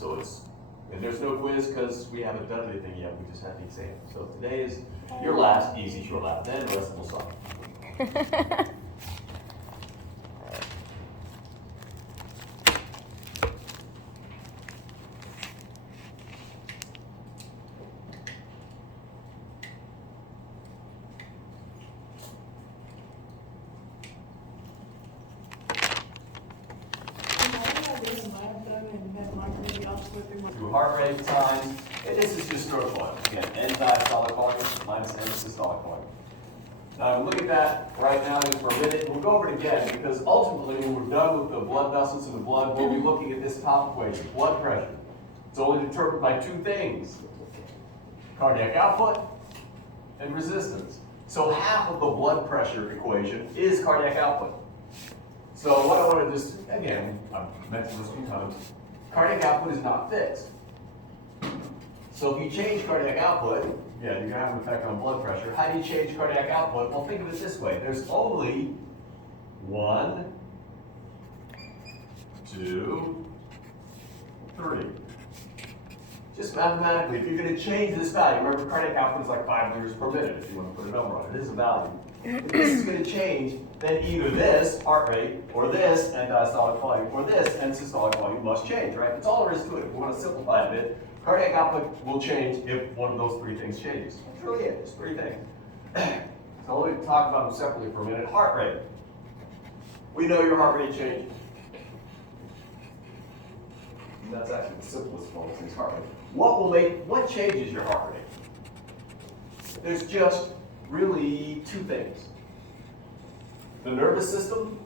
that. So and there's no quiz because we haven't done anything yet. We just had the exam. So today is your last easy short lap. Then the rest will solve. Through heart rate times, and this is just stroke volume. Again, N diastolic volume minus N systolic volume. Now look at that right now just for a minute. We'll go over it again because ultimately when we're done with the blood vessels in the blood, we'll be looking at this top equation, blood pressure. It's only determined by two things, cardiac output and resistance. So half of the blood pressure equation is cardiac output. So what I want to just, again, I've mentioned this a few times, cardiac output is not fixed. So if you change cardiac output, yeah, you're going to have an effect on blood pressure. How do you change cardiac output? Well, think of it this way. There's only 1, 2, 3. Just mathematically, if you're going to change this value, remember cardiac output is like 5 liters per minute if you want to put a number on it. It is a value. If this is going to change, then either this, heart rate, or this, end diastolic volume, or this, end systolic volume must change, right? That's all there is to it. If we want to simplify it a bit, cardiac output will change if one of those 3 things changes. That's really it. It's 3 things. So let me talk about them separately for a minute. Heart rate. We know your heart rate changes. And that's actually the simplest of all these things, heart rate. What changes your heart rate? There's just really 2 things. The nervous system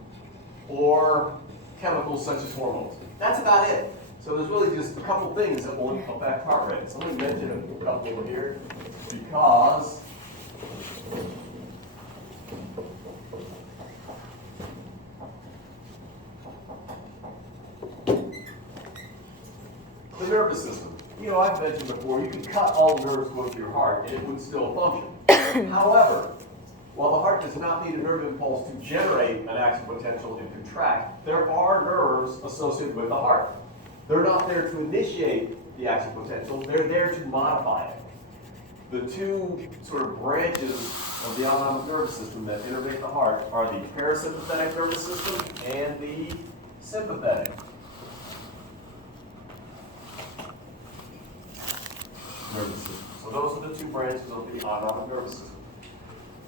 or chemicals such as hormones. That's about it. So there's really just a couple things that will affect heart rate. So let me mention a couple over here because the nervous system. You know, I've mentioned before, you can cut all the nerves going to your heart and it would still function. However, while the heart does not need a nerve impulse to generate an action potential and contract, there are nerves associated with the heart. They're not there to initiate the action potential, they're there to modify it. The 2 sort of branches of the autonomic nervous system that innervate the heart are the parasympathetic nervous system and the sympathetic nervous system. So those are the 2 branches of the autonomic nervous system.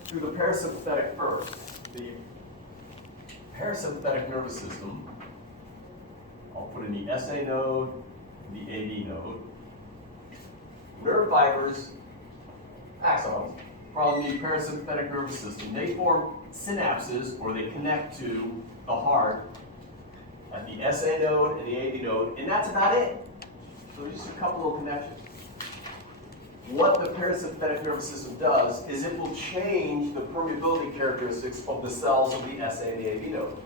Through the parasympathetic first. The parasympathetic nervous system, I'll put in the SA node and the AV node. Nerve fibers, axons, from the parasympathetic nervous system, they form synapses or they connect to the heart at the SA node and the AV node, and that's about it. So just a couple of connections. What the parasympathetic nervous system does is it will change the permeability characteristics of the cells of the SA and the AV node.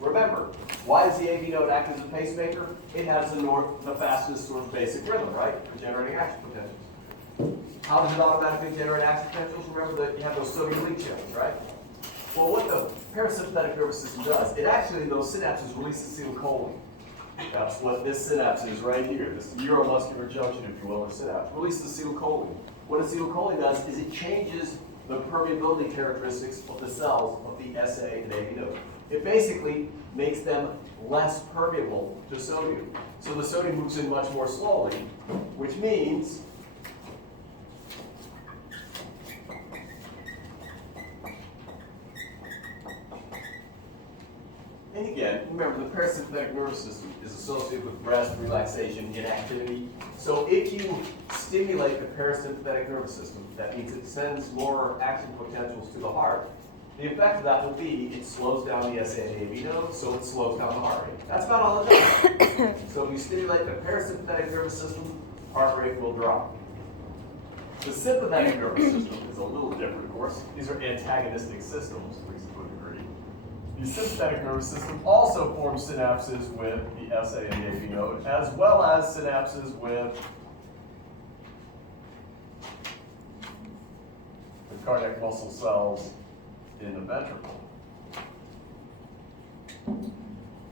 Remember, why does the AV node act as a pacemaker? It has the fastest sort of basic rhythm, right, for generating action potentials. How does it automatically generate action potentials? Remember that you have those sodium leak channels, right? Well, what the parasympathetic nervous system does, it actually, in those synapses, releases acetylcholine. That's what this synapse is right here, this neuromuscular junction, if you will, or synapse. Releases acetylcholine. What acetylcholine does is it changes the permeability characteristics of the cells of the SA and AV node. It basically makes them less permeable to sodium. So the sodium moves in much more slowly, which means and again, remember the parasympathetic nervous system is associated with rest, relaxation, inactivity. So if you stimulate the parasympathetic nervous system, that means it sends more action potentials to the heart. The effect of that will be it slows down the SA and AV node, so it slows down the heart rate. That's about all it does. So if you stimulate the parasympathetic nervous system, heart rate will drop. The sympathetic nervous system is a little different, of course. These are antagonistic systems, at least to a degree. The sympathetic nervous system also forms synapses with the SA and the AV node, as well as synapses with the cardiac muscle cells in the ventricle.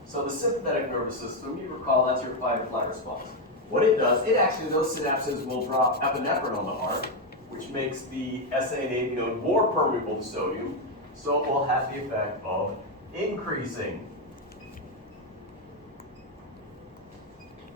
So the sympathetic nervous system, you recall that's your fight or flight response. What it does, it actually, those synapses will drop epinephrine on the heart, which makes the SA and AV node more permeable to sodium, so it will have the effect of increasing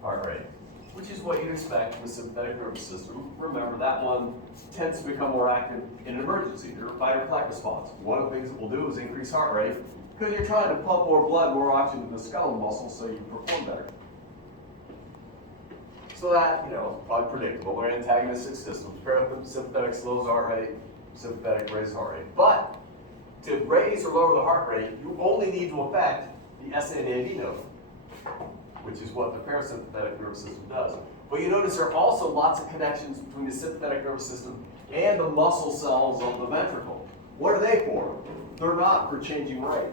heart rate, which is what you'd expect from the sympathetic nervous system. Remember, that one tends to become more active in an emergency, your fight or flight response. One of the things it will do is increase heart rate, because you're trying to pump more blood, more oxygen to the skeletal muscle so you perform better. So that, probably predictable. We're antagonistic systems. Parasympathetic slows heart rate, sympathetic raises heart rate. But to raise or lower the heart rate, you only need to affect the SA and AV node, which is what the parasympathetic nervous system does. But you notice there are also lots of connections between the sympathetic nervous system and the muscle cells of the ventricle. What are they for? They're not for changing rate.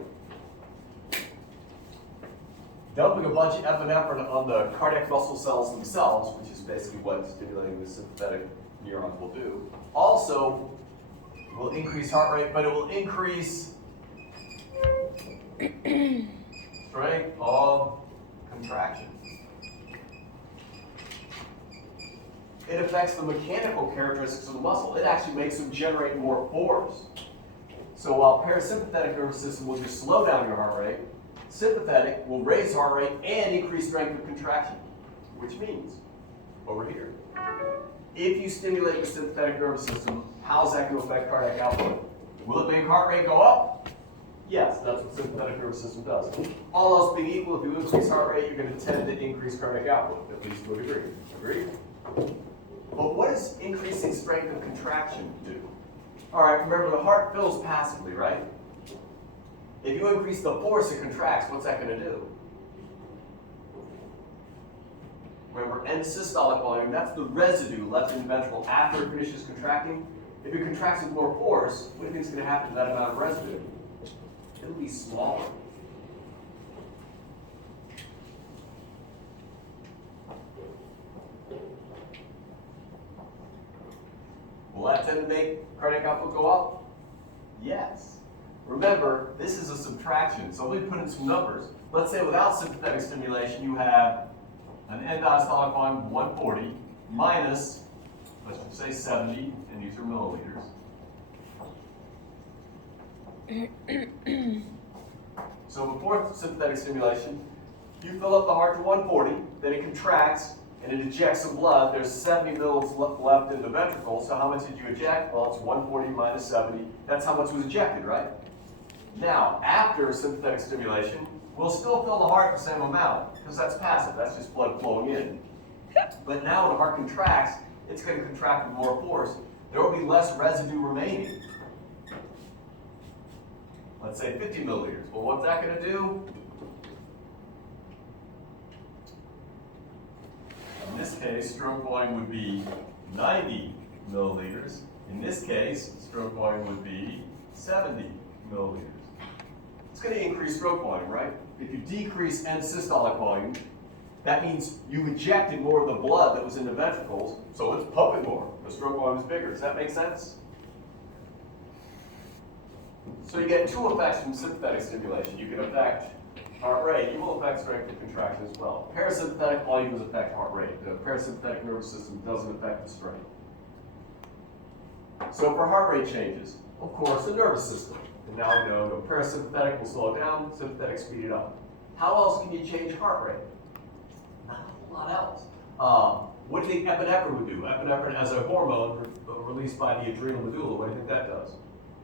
Dumping a bunch of epinephrine on the cardiac muscle cells themselves, which is basically what stimulating the sympathetic neurons will do, also will increase heart rate, but it will increase strength of contraction. It affects the mechanical characteristics of the muscle. It actually makes them generate more force. So while parasympathetic nervous system will just slow down your heart rate, sympathetic will raise heart rate and increase strength of contraction, which means, over here, if you stimulate the sympathetic nervous system, how's that going to affect cardiac output? Will it make heart rate go up? Yes, that's what the sympathetic nervous system does. All else being equal, if you increase heart rate, you're going to tend to increase cardiac output, at least to a degree. Agreed? But what does increasing strength of contraction do? All right, remember the heart fills passively, right? If you increase the force it contracts, what's that going to do? Remember, end systolic volume, that's the residue left in the ventricle after it finishes contracting. If it contracts with more force, what do you think is going to happen to that amount of residue? It'll be smaller. Will that tend to make cardiac output go up? Yes. Remember, this is a subtraction, so let me put in some numbers. Let's say without sympathetic stimulation, you have an end diastolic volume of 140 minus, let's just say 70, and these are milliliters. So before sympathetic stimulation, you fill up the heart to 140, then it contracts, and it ejects some blood. There's 70 mils left in the ventricle, so how much did you eject? Well, it's 140 minus 70. That's how much was ejected, right? Now, after sympathetic stimulation, we'll still fill the heart the same amount, because that's passive, that's just blood flowing in. But now when the heart contracts, it's going to contract with more force. There will be less residue remaining. Let's say 50 milliliters. Well, what's that going to do? In this case, stroke volume would be 90 milliliters. In this case, stroke volume would be 70 milliliters. It's going to increase stroke volume, right? If you decrease end systolic volume, that means you ejected more of the blood that was in the ventricles, so it's pumping more. The stroke volume is bigger. Does that make sense? So you get two effects from sympathetic stimulation. You can affect heart rate. You will affect strength of contraction as well. Parasympathetic, all you do is affect heart rate. The parasympathetic nervous system doesn't affect the strength. So for heart rate changes, of course, the nervous system. And now we know the parasympathetic will slow it down, sympathetic speed it up. How else can you change heart rate? Not a whole lot else. What do you think epinephrine would do? Epinephrine as a hormone released by the adrenal medulla. What do you think that does?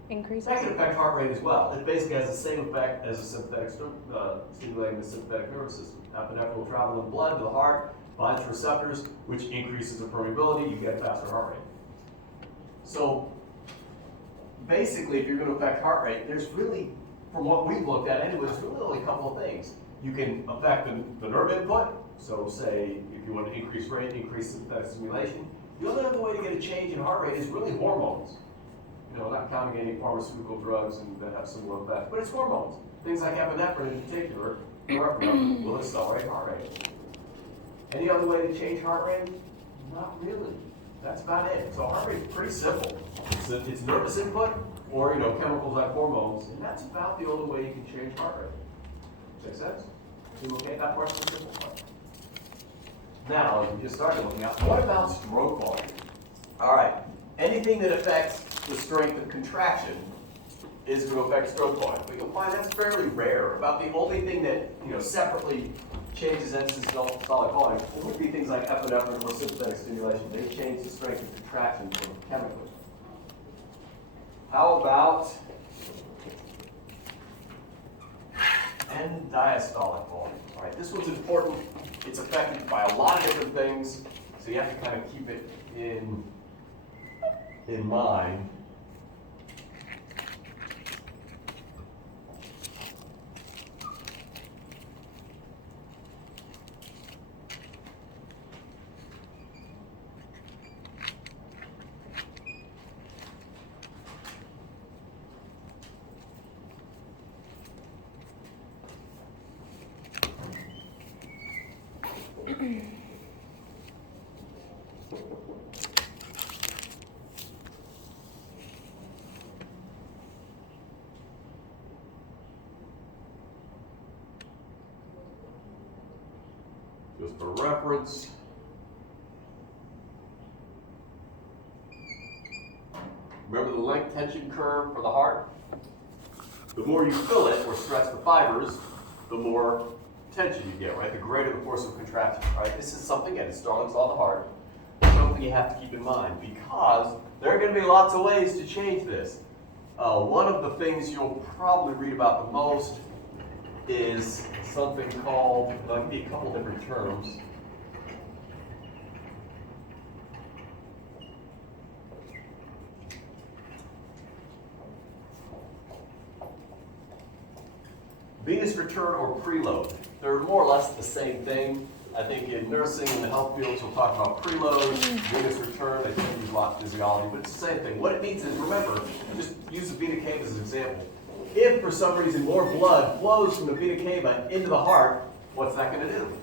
Increases. That can affect heart rate as well. It basically has the same effect as a sympathetic stimulating the sympathetic nervous system. Epinephrine will travel in blood to the heart, binds receptors, which increases the permeability. You get faster heart rate. So basically, if you're going to affect heart rate, there's really, from what we've looked at anyway, there's really only a couple of things. You can affect the nerve input. So say if you want to increase rate, increase sympathetic stimulation. The only other way to get a change in heart rate is really hormones. Not counting any pharmaceutical drugs that have similar effects, but it's hormones. Things like epinephrine in particular, norepinephrine, will accelerate heart rate. Any other way to change heart rate? Not really. That's about it. So heart rate is pretty simple. It's nervous input or chemicals like hormones, and that's about the only way you can change heart rate. Make sense? You okay? That part's the simple part. now, as we just started looking at, what about stroke volume? All right, anything that affects the strength of contraction is going to affect stroke volume. But you'll find that's fairly rare. About the only thing that separately changes end-systolic volume would be things like epinephrine or sympathetic stimulation. They change the strength of contraction sort of chemically. How about end diastolic volume? All right, this one's important. It's affected by a lot of different things, so you have to kind of keep it in mind. Just for reference, remember the length tension curve for the heart? The more you fill it or stretch the fibers, the more tension you get, right? The greater the force of contraction, right? This is something, again, it's Starling's law of the heart, something you have to keep in mind because there are going to be lots of ways to change this. One of the things you'll probably read about the most is something called, I'll give you a couple different terms. Venous return or preload. They're more or less the same thing. I think in nursing and the health fields we'll talk about preload, venous return, they tend to use a lot of physiology, but it's the same thing. What it means is, remember, just use the vena cava as an example. If for some reason more blood flows from the vena cava into the heart, what's that going to do?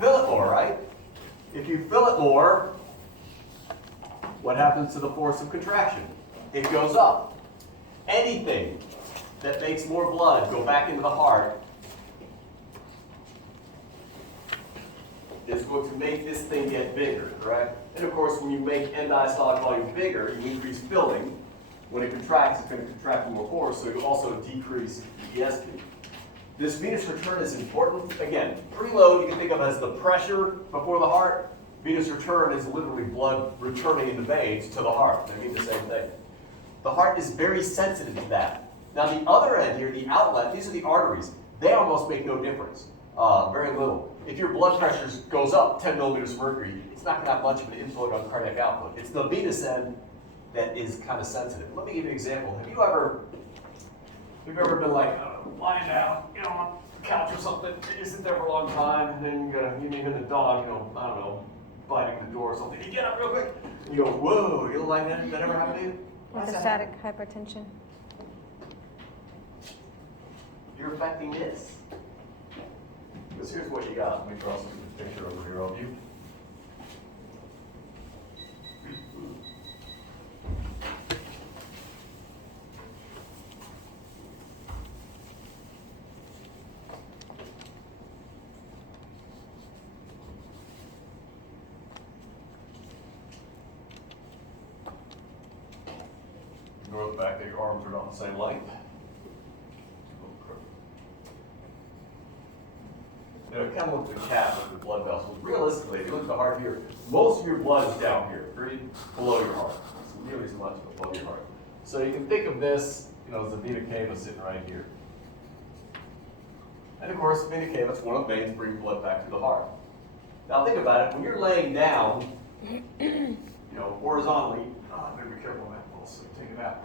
Fill it more, right? If you fill it more, what happens to the force of contraction? It goes up. Anything that makes more blood go back into the heart is going to make this thing get bigger, correct? And of course, when you make end diastolic volume bigger, you increase filling. When it contracts, it's going to contract with more force, so you also decrease ESP. This venous return is important. Again, preload you can think of as the pressure before the heart. Venous return is literally blood returning in the veins to the heart. They mean the same thing. The heart is very sensitive to that. Now the other end here, the outlet, these are the arteries. They almost make no difference, very little. If your blood pressure goes up 10 millimeters of mercury, it's not going to have much of an influence on cardiac output. It's the venous end that is kind of sensitive. Let me give you an example. Have you ever been like lying down, on the couch or something, you sit there for a long time, and then you name the dog, I don't know, biting the door or something. You get up real quick, and you go, whoa, you like that? That ever happened to you? Orthostatic hypertension. You're affecting this. Because here's what you got. Let me draw some picture over here of you. Ignore the fact that your arms are not the same length. Kind of look at the cap of the blood vessels. Realistically, if you look at the heart here, most of your blood is down here, right below your heart. It's nearly as much above your heart. So you can think of this, as the vena cava sitting right here. And of course, the vena cava is one of the veins bringing blood back to the heart. Now think about it. When you're laying down, horizontally, better be careful with that little stick. Take it out.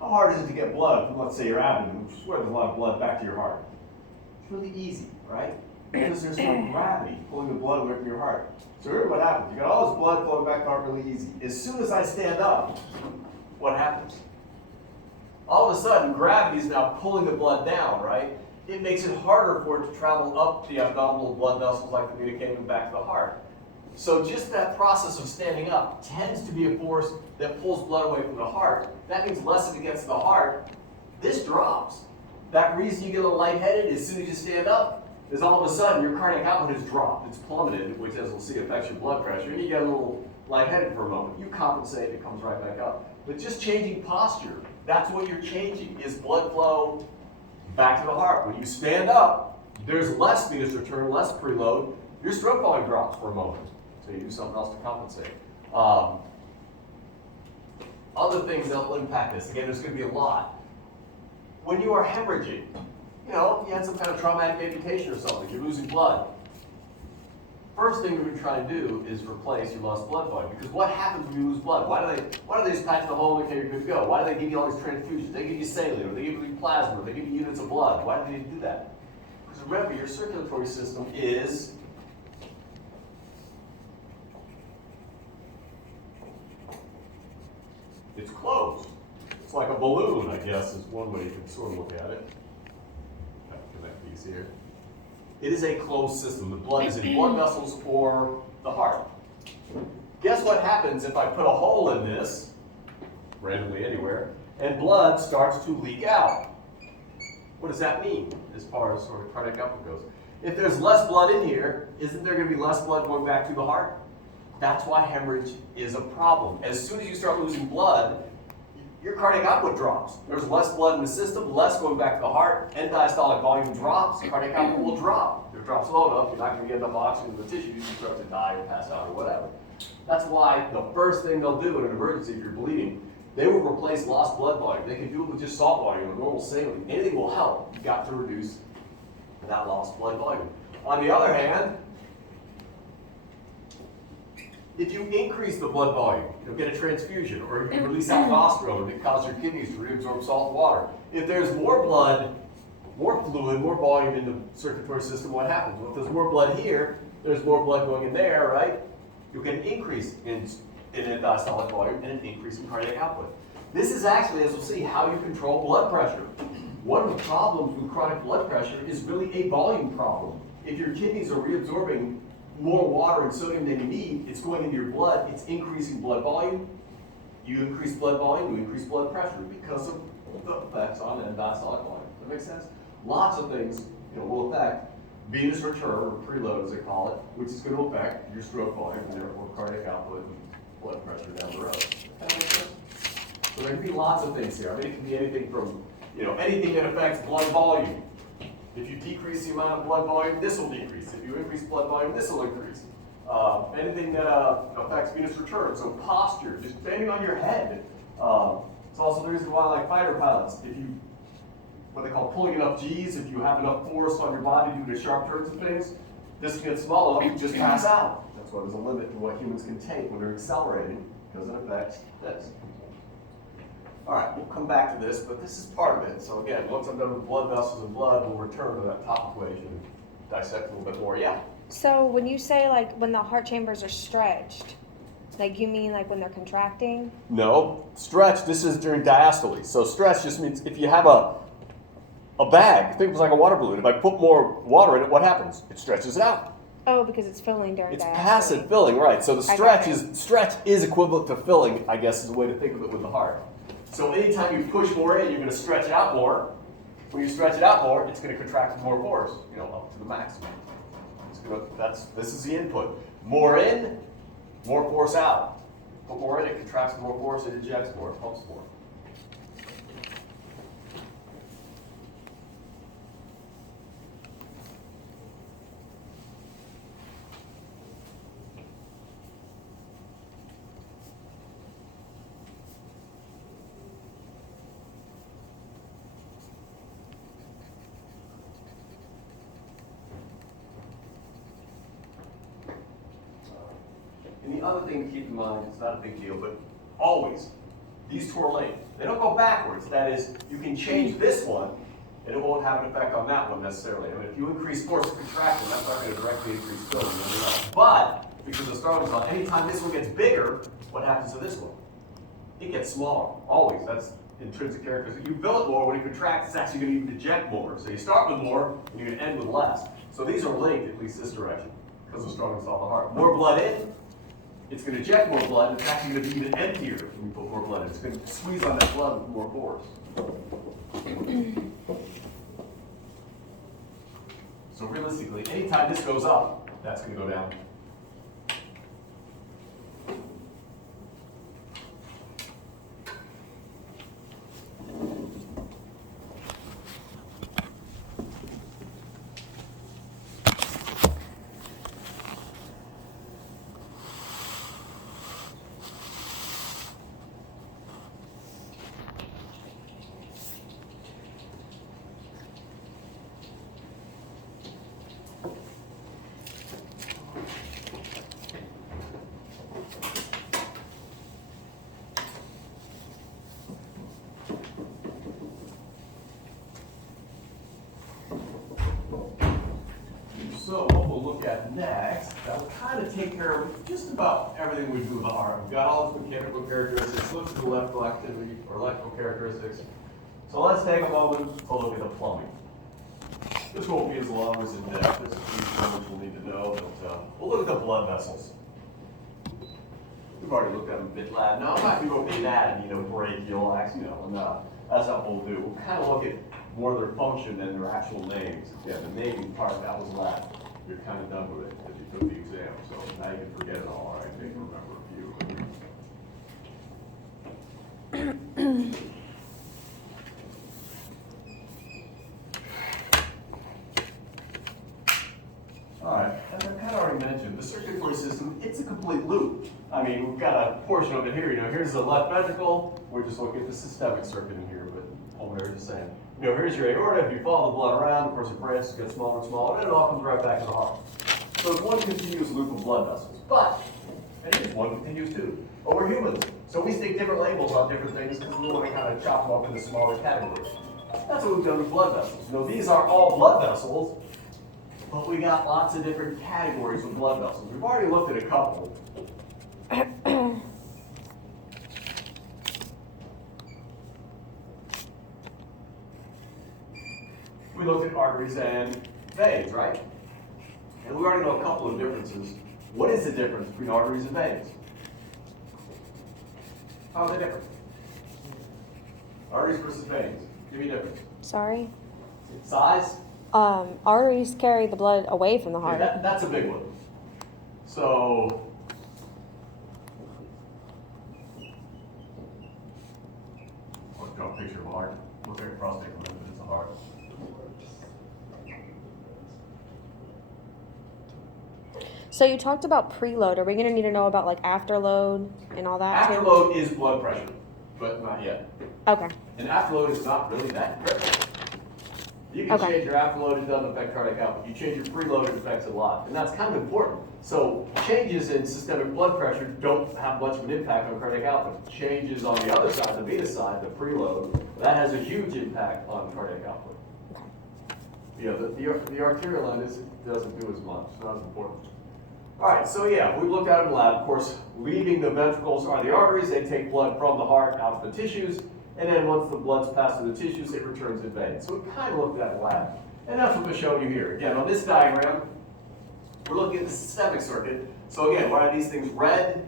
How hard is it to get blood from, let's say, your abdomen, which is where there's a lot of blood, back to your heart? It's really easy, right? Because there's no gravity pulling the blood away from your heart. So here's what happens. You got all this blood flowing back to the heart really easy. As soon as I stand up, what happens? All of a sudden, gravity is now pulling the blood down, right? It makes it harder for it to travel up the abdominal blood vessels like the vena cava and back to the heart. So just that process of standing up tends to be a force that pulls blood away from the heart. That means less of it gets to the heart. This drops. That reason you get a little lightheaded as soon as you stand up, is all of a sudden your cardiac output has dropped. It's plummeted, which as we'll see affects your blood pressure, and you get a little lightheaded for a moment. You compensate, it comes right back up. But just changing posture, that's what you're changing, is blood flow back to the heart. When you stand up, there's less venous return, less preload. Your stroke volume drops for a moment. So you do something else to compensate. Other things that will impact this, again, there's going to be a lot. When you are hemorrhaging, you know, you had some kind of traumatic amputation or something, you're losing blood. First thing we're going to try and do is replace your lost blood volume. Because what happens when you lose blood? Why do they just patch the hole and okay, you're good to go? Why do they give you all these transfusions? They give you saline, or they give you plasma, or they give you units of blood. Why do they do that? Because remember, your circulatory system is it's closed. It's like a balloon, I guess, is one way you can sort of look at it. I have to connect these here. It is a closed system. The blood is in blood vessels or the heart. Guess what happens if I put a hole in this, randomly anywhere, and blood starts to leak out? What does that mean as far as sort of cardiac output goes? If there's less blood in here, isn't there going to be less blood going back to the heart? That's why hemorrhage is a problem. As soon as you start losing blood, your cardiac output drops. There's less blood in the system, less going back to the heart, end diastolic volume drops, cardiac output will drop. If it drops low enough, you're not going to get enough oxygen to the tissues, you start to die or pass out or whatever. That's why the first thing they'll do in an emergency if you're bleeding, they will replace lost blood volume. They can do it with just salt water or normal saline. Anything will help. You've got to reduce that lost blood volume. On the other hand, if you increase the blood volume, you'll get a transfusion, or you release aldosterone, and it causes your kidneys to reabsorb salt and water. If there's more blood, more fluid, more volume in the circulatory system, what happens? Well, if there's more blood here, there's more blood going in there, right? You'll get an increase in diastolic volume and an increase in cardiac output. This is actually, as we'll see, how you control blood pressure. One of the problems with chronic blood pressure is really a volume problem. If your kidneys are reabsorbing more water and sodium than you need, it's going into your blood, it's increasing blood volume. You increase blood volume, you increase blood pressure because of the effects on end diastolic volume. Does that make sense? Lots of things will affect venous return, or preload as they call it, which is going to affect your stroke volume and therefore cardiac output and blood pressure down the road. Does that make sense? So there can be lots of things here. I mean, it can be anything from, anything that affects blood volume. If you decrease the amount of blood volume, this will decrease. If you increase blood volume, this will increase. Anything that affects venous return, so posture, just standing on your head. It's also the reason why I like fighter pilots. If you, what they call pulling enough G's, if you have enough force on your body due to sharp turns and things, this gets small enough, you just pass out. That's why there's a limit to what humans can take when they're accelerating, because it affects this. All right, we'll come back to this, but this is part of it. So again, once I'm done with blood vessels and blood, we'll return to that top equation and dissect a little bit more. Yeah? So when you say like when the heart chambers are stretched, like you mean like when they're contracting? No, stretch, this is during diastole. So stretch just means if you have a bag, think of it like a water balloon. If I put more water in it, what happens? It stretches it out. Oh, because it's filling during It's diastole. passive filling, right. So the stretch is equivalent to filling, I guess is the way to think of it with the heart. So anytime you push more in, you're going to stretch it out more. When you stretch it out more, it's going to contract with more force, up to the maximum. This is the input. More in, more force out. Put more in, it contracts with more force, it ejects more, it pumps more. And the other thing to keep in mind, it's not a big deal, but always, these two are linked. They don't go backwards. That is, you can change this one, and it won't have an effect on that one necessarily. I mean, if you increase force of contraction, that's not going to directly increase filling. But, because of Starling's law, anytime this one gets bigger, what happens to this one? It gets smaller, always. That's intrinsic characteristics. You fill it more, when it contracts, it's actually going to even eject more. So you start with more, and you're going to end with less. So these are linked, at least this direction, because of Starling's law of the heart. More blood in, it's going to eject more blood, and it's actually going to be even emptier when you put more blood in. It's going to squeeze on that blood with more force. So realistically, anytime this goes up, that's going to go down. So what we'll look at next, that will kind of take care of just about everything we do with the heart. We've got all its mechanical characteristics, look at the electrical activity or electrical characteristics. So let's take a moment to look at the plumbing. This won't be as long as in depth. There's a few things we'll need to know, but we'll look at the blood vessels. We've already looked at them a bit lab. Now I'm not going to go over the anatomy, brachial, axial, and that's not what we'll do. We'll kind of look at more of their function than their actual names. Yeah, the naming part, that was lab. You're kind of done with it because you took the exam, so now you can forget it all. All right, you can remember a few. All right, as I kind of already mentioned, the circulatory system, it's a complete loop. I mean, we've got a portion of it here. Here's the left ventricle. We're just looking at the systemic circuit in here, but pulmonary is the same. Here's your aorta. If you follow the blood around, of course, it branches, gets smaller and smaller, and it all comes right back to the heart. So it's one continuous loop of blood vessels. But it is one continuous tube. But we're humans, so we stick different labels on different things because we want to kind of chop them up into smaller categories. That's what we've done with blood vessels. These are all blood vessels, but we got lots of different categories of blood vessels. We've already looked at a couple. We looked at arteries and veins, right? And we already know a couple of differences. What is the difference between arteries and veins? How are they different? Arteries versus veins. Give me a difference. Sorry? Size? Arteries carry the blood away from the heart. Okay, that's a big one. So, let's draw a picture of a heart. Look at prostate for a minute, it's a heart. So you talked about preload. Are we going to need to know about like afterload and all that too? Afterload is blood pressure, but not yet. Okay. And afterload is not really that critical. You can change your afterload, it doesn't affect cardiac output. You change your preload, it affects it a lot. And that's kind of important. So changes in systemic blood pressure don't have much of an impact on cardiac output. Changes on the other side, the beta side, the preload, that has a huge impact on cardiac output. The arterial line doesn't do as much, it's not as important. All right, so yeah, we looked at it in the lab. Of course, leaving the ventricles are the arteries. They take blood from the heart out to the tissues. And then once the blood's passed through the tissues, it returns in veins. So we kind of looked at it in the lab. And that's what we're showing you here. Again, on this diagram, we're looking at the systemic circuit. So again, why are these things red?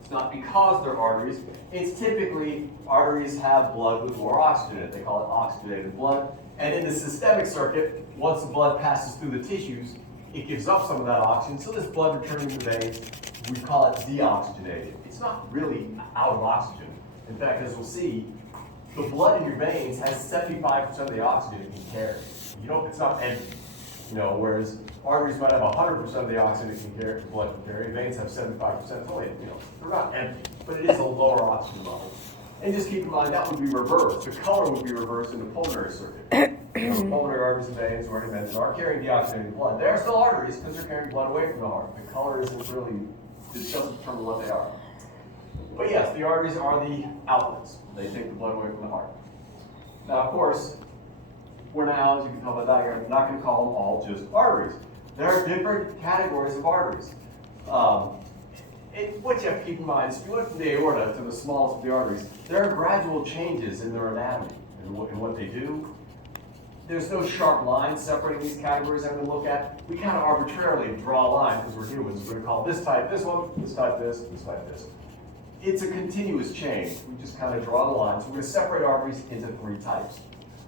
It's not because they're arteries. It's typically arteries have blood with more oxygen in it. They call it oxygenated blood. And in the systemic circuit, once the blood passes through the tissues, it gives up some of that oxygen. So this blood returning to the veins, we call it deoxygenated. It's not really out of oxygen. In fact, as we'll see, the blood in your veins has 75% of the oxygen it can carry. It's not empty. Whereas arteries might have 100% of the oxygen it can carry, the blood can carry. Veins have 75%. It's only, they're not empty, but it is a lower oxygen level. And just keep in mind that would be reversed. The color would be reversed in the pulmonary circuit. Pulmonary arteries and veins, we already mentioned, are carrying deoxygenated blood. They are still arteries because they're carrying blood away from the heart. The color isn't really, it doesn't determine what they are. But yes, the arteries are the outlets. They take the blood away from the heart. Now, of course, we're now, as you can tell by the diagram, not going to call them all just arteries. There are different categories of arteries. What you have to keep in mind is if you look from the aorta to the smallest of the arteries, there are gradual changes in their anatomy and what they do. There's no sharp line separating these categories I'm going to look at. We kind of arbitrarily draw a line because we're humans. We're going to call this type this one, this type this, this type this. It's a continuous change. We just kind of draw the lines. We're going to separate arteries into three types.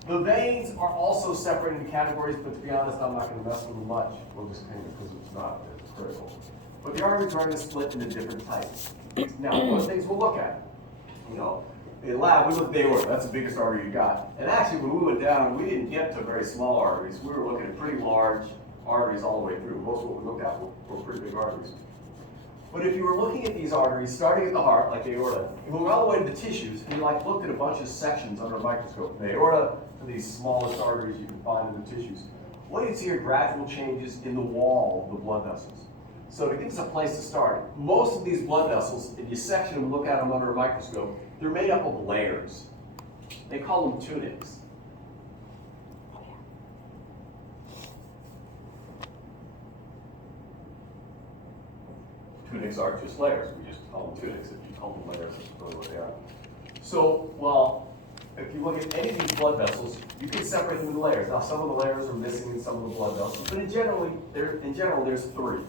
The veins are also separated into categories, but to be honest, I'm not going to mess with them much. We'll just kind of, because it's not as critical. But the arteries are going to split into different types. Now, one of the things we'll look at, you know, in lab, we looked at the aorta. That's the biggest artery you got. And actually, when we went down, we didn't get to very small arteries. We were looking at pretty large arteries all the way through. Most of what we looked at were pretty big arteries. But if you were looking at these arteries, starting at the heart, like the aorta, and moving all the way to the tissues, and you like looked at a bunch of sections under a microscope, the aorta to these smallest arteries you can find in the tissues, what you see are gradual changes in the wall of the blood vessels. So to give us a place to start, most of these blood vessels, if you section them and look at them under a microscope, they're made up of layers. They call them tunics. Tunics are just layers. We just call them tunics. If you call them layers, that's really what they are. So, well, if you look at any of these blood vessels, you can separate them into layers. Now, some of the layers are missing in some of the blood vessels, but in general, there's three.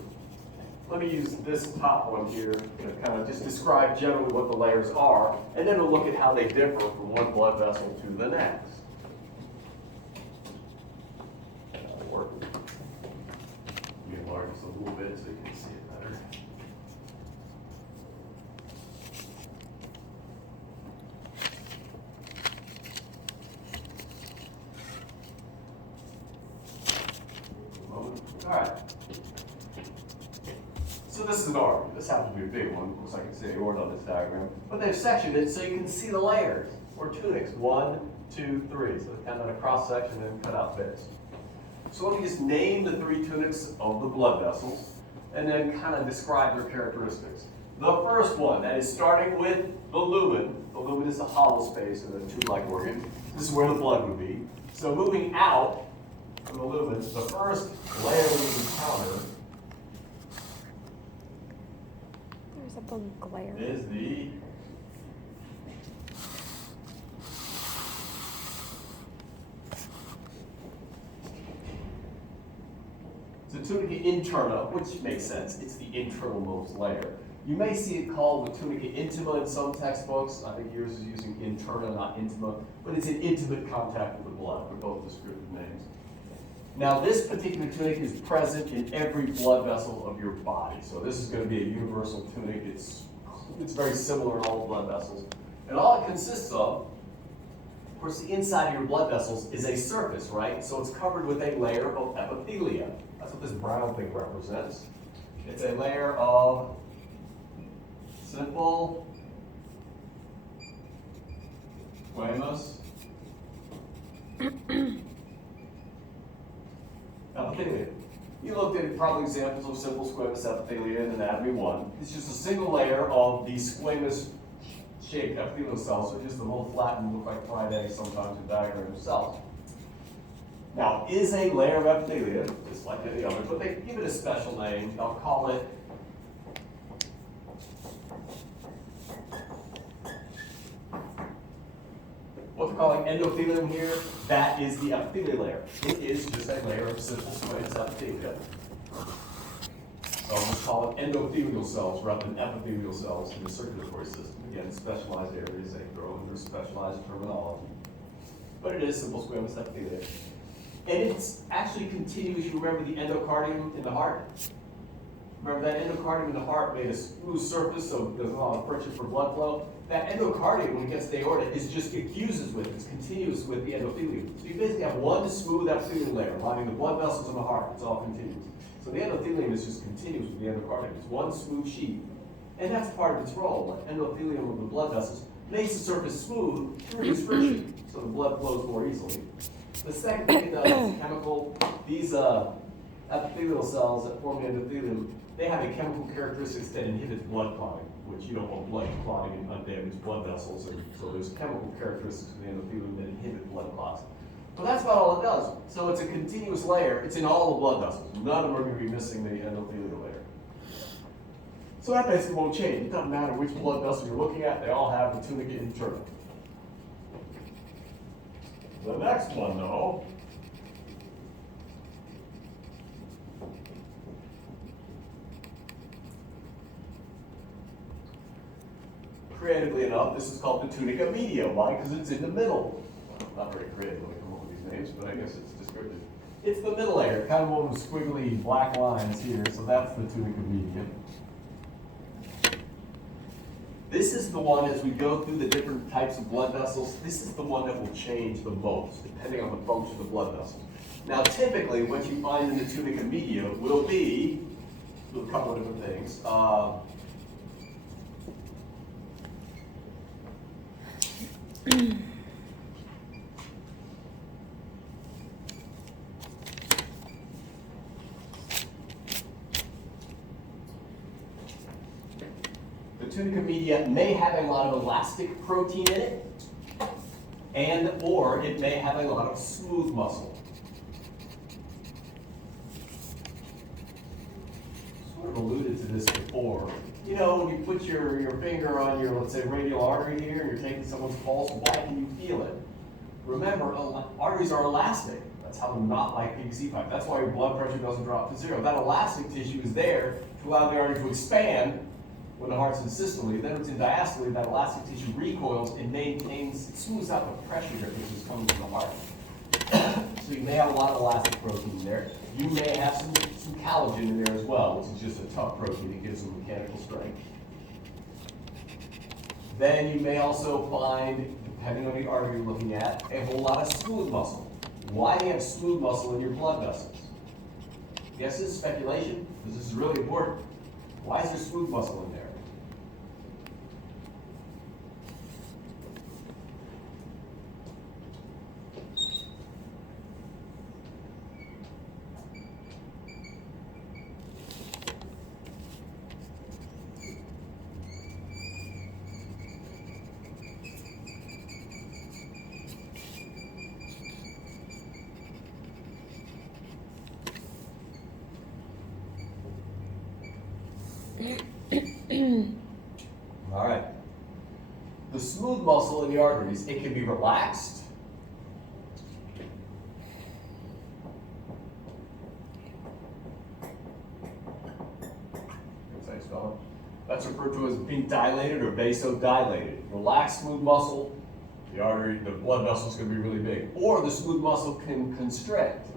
Let me use this top one here to kind of just describe generally what the layers are, and then we'll look at how they differ from one blood vessel to the next. That'll work. You enlarge this a little bit so you can see it better. All right. So this is an artery. This happens to be a big one. Of course, I can see aorta on this diagram. But they've sectioned it so you can see the layers, or tunics. 1, 2, 3. So it's kind of a cross section and cut out bits. So let me just name the three tunics of the blood vessels and then kind of describe their characteristics. The first one, that is starting with the lumen. The lumen is the hollow space of the tube-like organ. This is where the blood would be. So moving out from the lumen, the first layer we encounter There's a big glare. is the tunica interna, which makes sense. It's the internalmost layer. You may see it called the tunica intima in some textbooks. I think yours is using interna, not intima, but it's in intimate contact with the blood. They're both descriptive names. Now, this particular tunic is present in every blood vessel of your body. So this is going to be a universal tunic. It's very similar in all blood vessels. And all it consists of course, the inside of your blood vessels is a surface, right? So it's covered with a layer of epithelia. That's what this brown thing represents. It's a layer of simple squamous epithelia. You looked at probably examples of simple squamous epithelia in Anatomy 1. It's just a single layer of these squamous shaped epithelial cells, so just the little flattened, look like fried eggs sometimes in diagram of cells. Now, is a layer of epithelia, just like any other, but they give it a special name. They'll call it what they're calling endothelium here. That is the epithelial layer. It is just a layer of simple squamous epithelia. So I'll just call it endothelial cells rather than epithelial cells in the circulatory system. Again, specialized areas, they throw in their specialized terminology. But it is simple squamous epithelia. And it's actually continuous. You remember the endocardium in the heart? Remember that endocardium in the heart made a smooth surface, so there's a lot of friction for blood flow. That endocardium, when it gets to the aorta, is just it fuses with, it's continuous with the endothelium. So you basically have one smooth epithelial layer lining the blood vessels in the heart. It's all continuous. So the endothelium is just continuous with the endocardium. It's one smooth sheet. And that's part of its role. Like endothelium of the blood vessels makes the surface smooth to reduce friction, so the blood flows more easily. The second thing it does is chemical. These epithelial cells that form the endothelium, they have a chemical characteristics that inhibits blood clotting, which you don't want blood clotting in undamaged blood vessels. And so there's chemical characteristics of the endothelium that inhibit blood clots. But that's about all it does. So it's a continuous layer. It's in all the blood vessels. None of them are going to be missing the endothelial layer. So that basically won't change. It doesn't matter which blood vessel you're looking at. They all have the tunica interna. The next one, though, creatively enough, this is called the tunica media. Why? Because it's in the middle. Not very creatively. names, but I guess it's descriptive. It's the middle layer, kind of one with squiggly black lines here, so that's the tunica media. This is the one, as we go through the different types of blood vessels, this is the one that will change the most, depending on the function of the blood vessels. Now, typically, what you find in the tunica media will be a couple of different things. The tunica media may have a lot of elastic protein in it, or it may have a lot of smooth muscle. Sort of alluded to this before. You know, when you put your finger on your, let's say, radial artery here, and you're taking someone's pulse, why can you feel it? Remember, arteries are elastic. That's how they're not like PVC pipe. That's why your blood pressure doesn't drop to zero. That elastic tissue is there to allow the artery to expand when the heart's in systole. Then it's in diastole, that elastic tissue recoils and maintains, smooths out the pressure differences coming from the heart. So you may have a lot of elastic protein there. You may have some collagen in there as well, which is just a tough protein that gives them mechanical strength. Then you may also find, depending on the artery you're looking at, a whole lot of smooth muscle. Why do you have smooth muscle in your blood vessels? Yes, this is speculation, because this is really important. Why is there smooth muscle in there? All right. The smooth muscle in the arteries, it can be relaxed. That's how you spell it. That's referred to as being dilated or vasodilated. Relaxed smooth muscle, the artery, the blood vessel is going to be really big. Or the smooth muscle can constrict.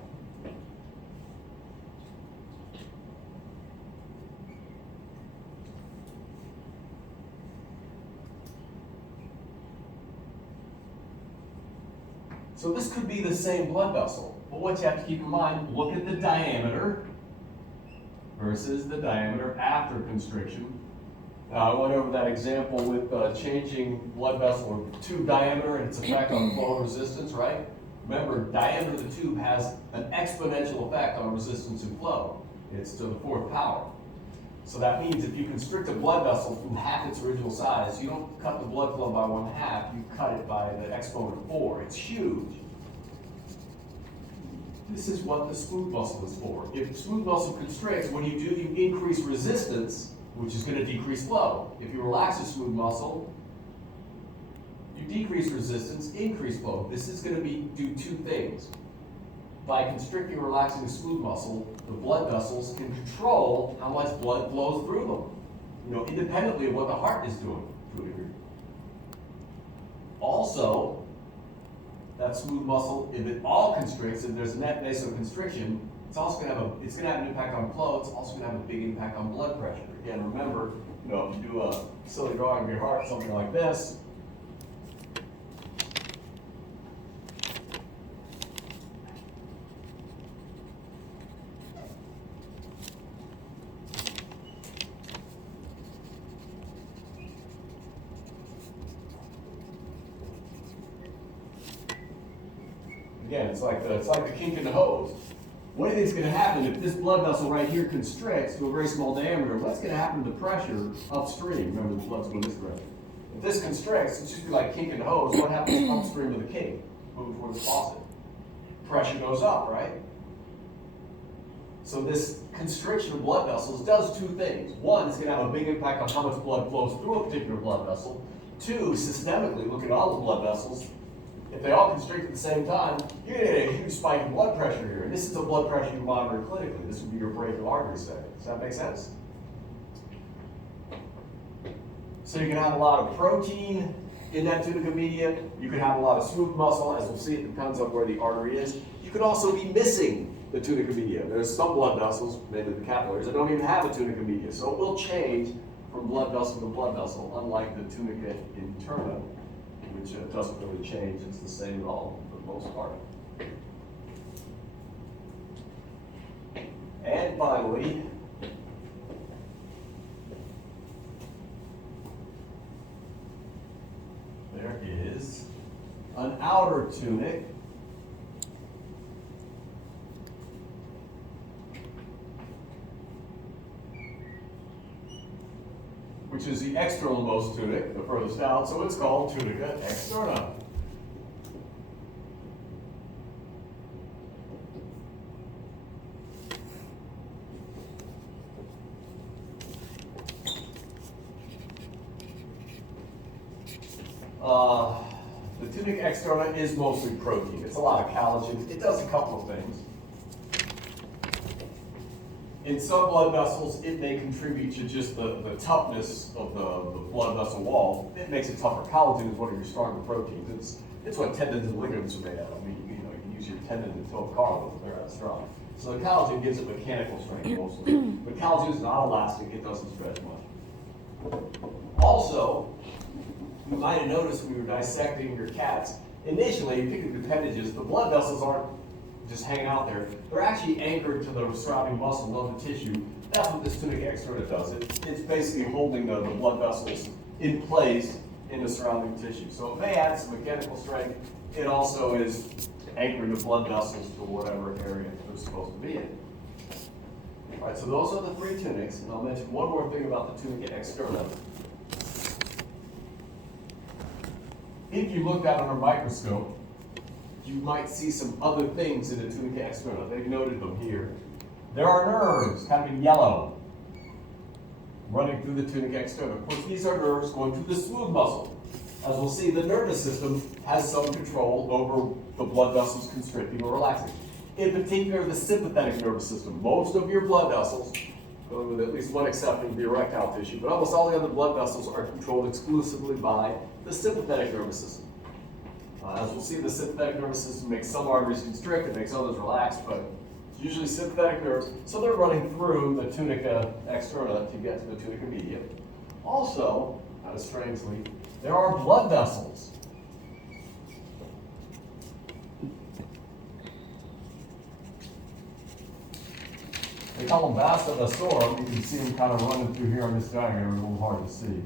So this could be the same blood vessel, but what you have to keep in mind, look at the diameter versus the diameter after constriction. Now I went over that example with changing blood vessel or tube diameter and its effect on flow and resistance, right? Remember, diameter of the tube has an exponential effect on resistance and flow. It's to the fourth power. So that means if you constrict a blood vessel from half its original size, you don't cut the blood flow by 1/2, you cut it by the exponent of 4. It's huge. This is what the smooth muscle is for. If smooth muscle constricts, what do? You increase resistance, which is going to decrease flow. If you relax a smooth muscle, you decrease resistance, increase flow. This is going to do two things. By constricting or relaxing the smooth muscle, the blood vessels can control how much blood flows through them, independently of what the heart is doing to a degree. Also, that smooth muscle, if it all constricts, if there's net vasoconstriction, it's also going to have an impact on flow. It's also going to have a big impact on blood pressure. Again, remember, if you do a silly drawing of your heart, something like this. Again, it's like the kink in the hose. What do you think is going to happen if this blood vessel right here constricts to a very small diameter? What's going to happen to the pressure upstream? Remember, the blood's going this direction. If this constricts, it's just like kink in the hose. What happens upstream of the kink, moving toward the faucet? Pressure goes up, right? So this constriction of blood vessels does two things. One, it's going to have a big impact on how much blood flows through a particular blood vessel. Two, systemically, look at all the blood vessels. If they all constrict at the same time, you're going to get a huge spike in blood pressure here. And this is the blood pressure you monitor clinically. This would be your brachial artery setting. Does that make sense? So you're going to have a lot of protein in that tunica media. You could have a lot of smooth muscle, as we'll see, it depends on where the artery is. You could also be missing the tunica media. There's some blood vessels, maybe the capillaries, that don't even have a tunica media. So it will change from blood vessel to blood vessel, unlike the tunica interna, which doesn't really change. It's the same at all for the most part. And finally, there is an outer tunic, which is the externalmost tunic, the furthest down, so it's called tunica externa. The tunica externa is mostly protein. It's a lot of collagen. It does a couple of things. In some blood vessels, it may contribute to just the toughness of the blood vessel wall. It makes it tougher. Collagen is one of your stronger proteins. It's what tendons and ligaments are made out of. I mean, you know, you can use your tendon to tow a car with, they're that strong. So the collagen gives it mechanical strength mostly. But collagen is not elastic. It doesn't stretch much. Also, you might have noticed when we were dissecting your cats, initially, particularly the appendages, the blood vessels aren't just hanging out there. They're actually anchored to the surrounding muscle of the tissue. That's what this tunica externa does. It's basically holding the blood vessels in place in the surrounding tissue. So it may add some mechanical strength. It also is anchoring the blood vessels to whatever area they're supposed to be in. All right, so those are the three tunics. And I'll mention one more thing about the tunica externa. If you looked at it under a microscope, you might see some other things in the tunica externa. They've noted them here. There are nerves, kind of in yellow, running through the tunica externa. Of course, these are nerves going through the smooth muscle. As we'll see, the nervous system has some control over the blood vessels constricting or relaxing. In particular, the sympathetic nervous system. Most of your blood vessels, with at least one exception, the erectile tissue, but almost all the other blood vessels are controlled exclusively by the sympathetic nervous system. As we'll see, the sympathetic nervous system makes some arteries constrict, it makes others relax, but it's usually sympathetic nerves. So they're running through the tunica externa to get to the tunica media. Also, kind of strangely, there are blood vessels. They call them vasa vasorum. You can see them kind of running through here on this diagram. It's a little hard to see.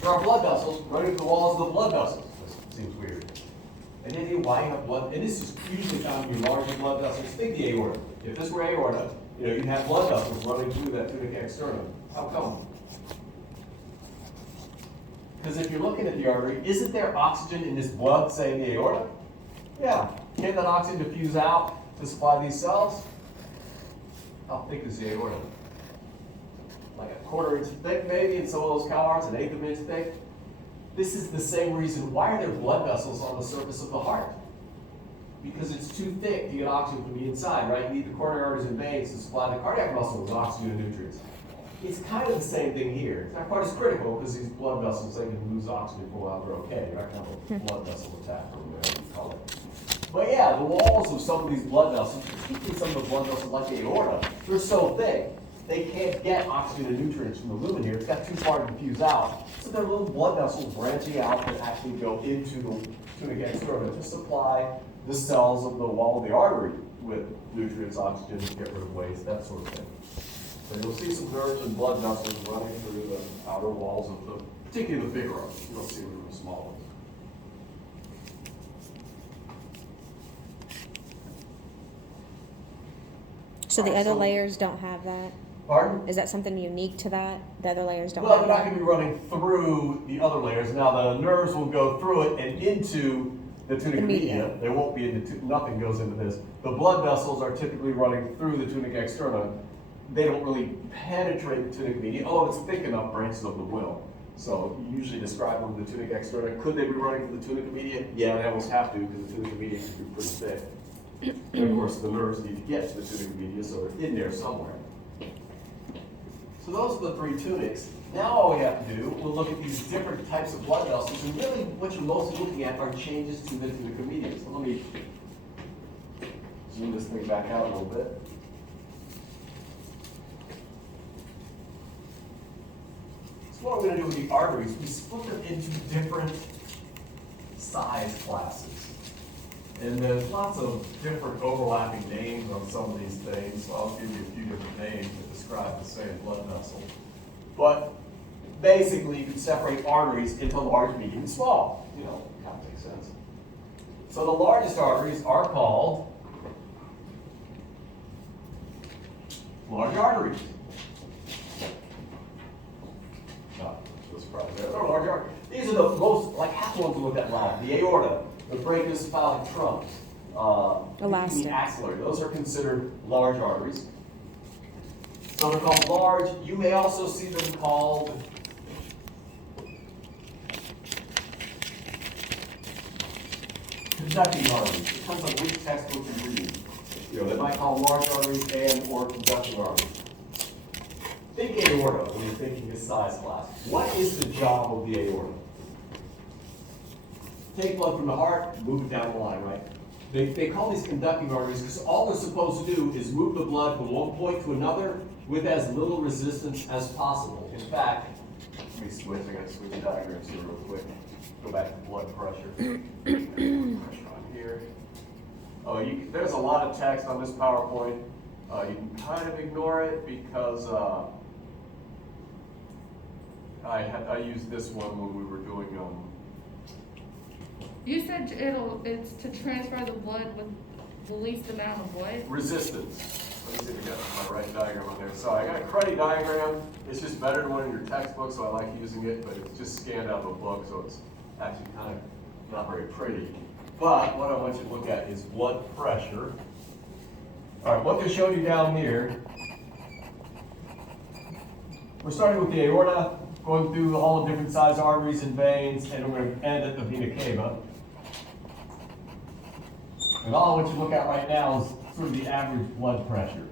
There are blood vessels running through the walls of the blood vessels. This seems weird. And then why you have blood, and this is usually found in larger blood vessels. Think the aorta. If this were aorta, you'd have blood vessels running through that tunica externa. How come? Because if you're looking at the artery, isn't there oxygen in this blood, say in the aorta? Yeah. Can that oxygen diffuse out to supply these cells? How thick is the aorta? Like a quarter inch thick, maybe, in some of those cow hearts, an eighth of an inch thick. This is the same reason why are there blood vessels on the surface of the heart? Because it's too thick to get oxygen from the inside, right? You need the coronary arteries and veins to supply the cardiac muscle with oxygen and nutrients. It's kind of the same thing here. It's not quite as critical because these blood vessels, they can lose oxygen for a while, they're okay. You're not going to have a blood vessel attack or whatever you call it. But yeah, the walls of some of these blood vessels, particularly some of the blood vessels like the aorta, they're so thick, they can't get oxygen and nutrients from the lumen here. It's got too far to diffuse out. So there are little blood vessels branching out that actually go into the tunica externa to supply the cells of the wall of the artery with nutrients, oxygen, get rid of waste, that sort of thing. So you'll see some nerves and blood vessels running through the outer walls of the, particularly the bigger ones. You don't see them in the small ones. So the Alright, other so- layers don't have that? Pardon? Is that something unique to that? The other layers don't Well, have they're not that? going to be running through the other layers. Now, the nerves will go through it and into the tunica The media. media. They won't be in the, nothing goes into this. The blood vessels are typically running through the tunica externa. They don't really penetrate the tunica media, although it's thick enough branches of the will. So you usually describe them the tunica externa. Could they be running through the tunica media? Yeah, they almost have to because the tunica media can be pretty thick. And of course, the nerves need to get to the tunica media, so they're in there somewhere. So those are the three tunics. Now all we have to do, we'll look at these different types of blood vessels, and really what you're mostly looking at are changes to the tunica medium. So let me zoom this thing back out a little bit. So what we're going to do with the arteries, we split them into different size classes. And there's lots of different overlapping names on some of these things, so I'll give you a few different names that describe the same blood vessel. But basically, you can separate arteries into large, medium, and small. You know, kind of makes sense. So the largest arteries are called large arteries. Those probably there. They're large arteries. These are the most, like half the ones we looked at last. The aorta, the brachiocephalic trunk, Elastic. the axillary. Those are considered large arteries. So they're called large. You may also see them called conducting arteries. It depends on which textbook you read. You know, they might call them large arteries and or conducting arteries. Think aorta when you're thinking this size class. What is the job of the aorta? Take blood from the heart, move it down the line, right? They call these conducting arteries because all they're supposed to do is move the blood from one point to another with as little resistance as possible. In fact, let me switch. I got to switch diagrams here real quick. Go back to blood pressure. Pressure on here. Oh, there's a lot of text on this PowerPoint. You can kind of ignore it because I used this one when we were doing You said it's to transfer the blood with the least amount of what? resistance. Let me see if I got my right diagram on there. So I got a cruddy diagram. It's just better than one in your textbook, so I like using it, but it's just scanned out of a book, so it's actually kind of not very pretty. But what I want you to look at is blood pressure. All right, what they showed you down here, we're starting with the aorta, going through all the different size arteries and veins, and we're going to end at the vena cava. And all I want you to look at right now is sort of the average blood pressure.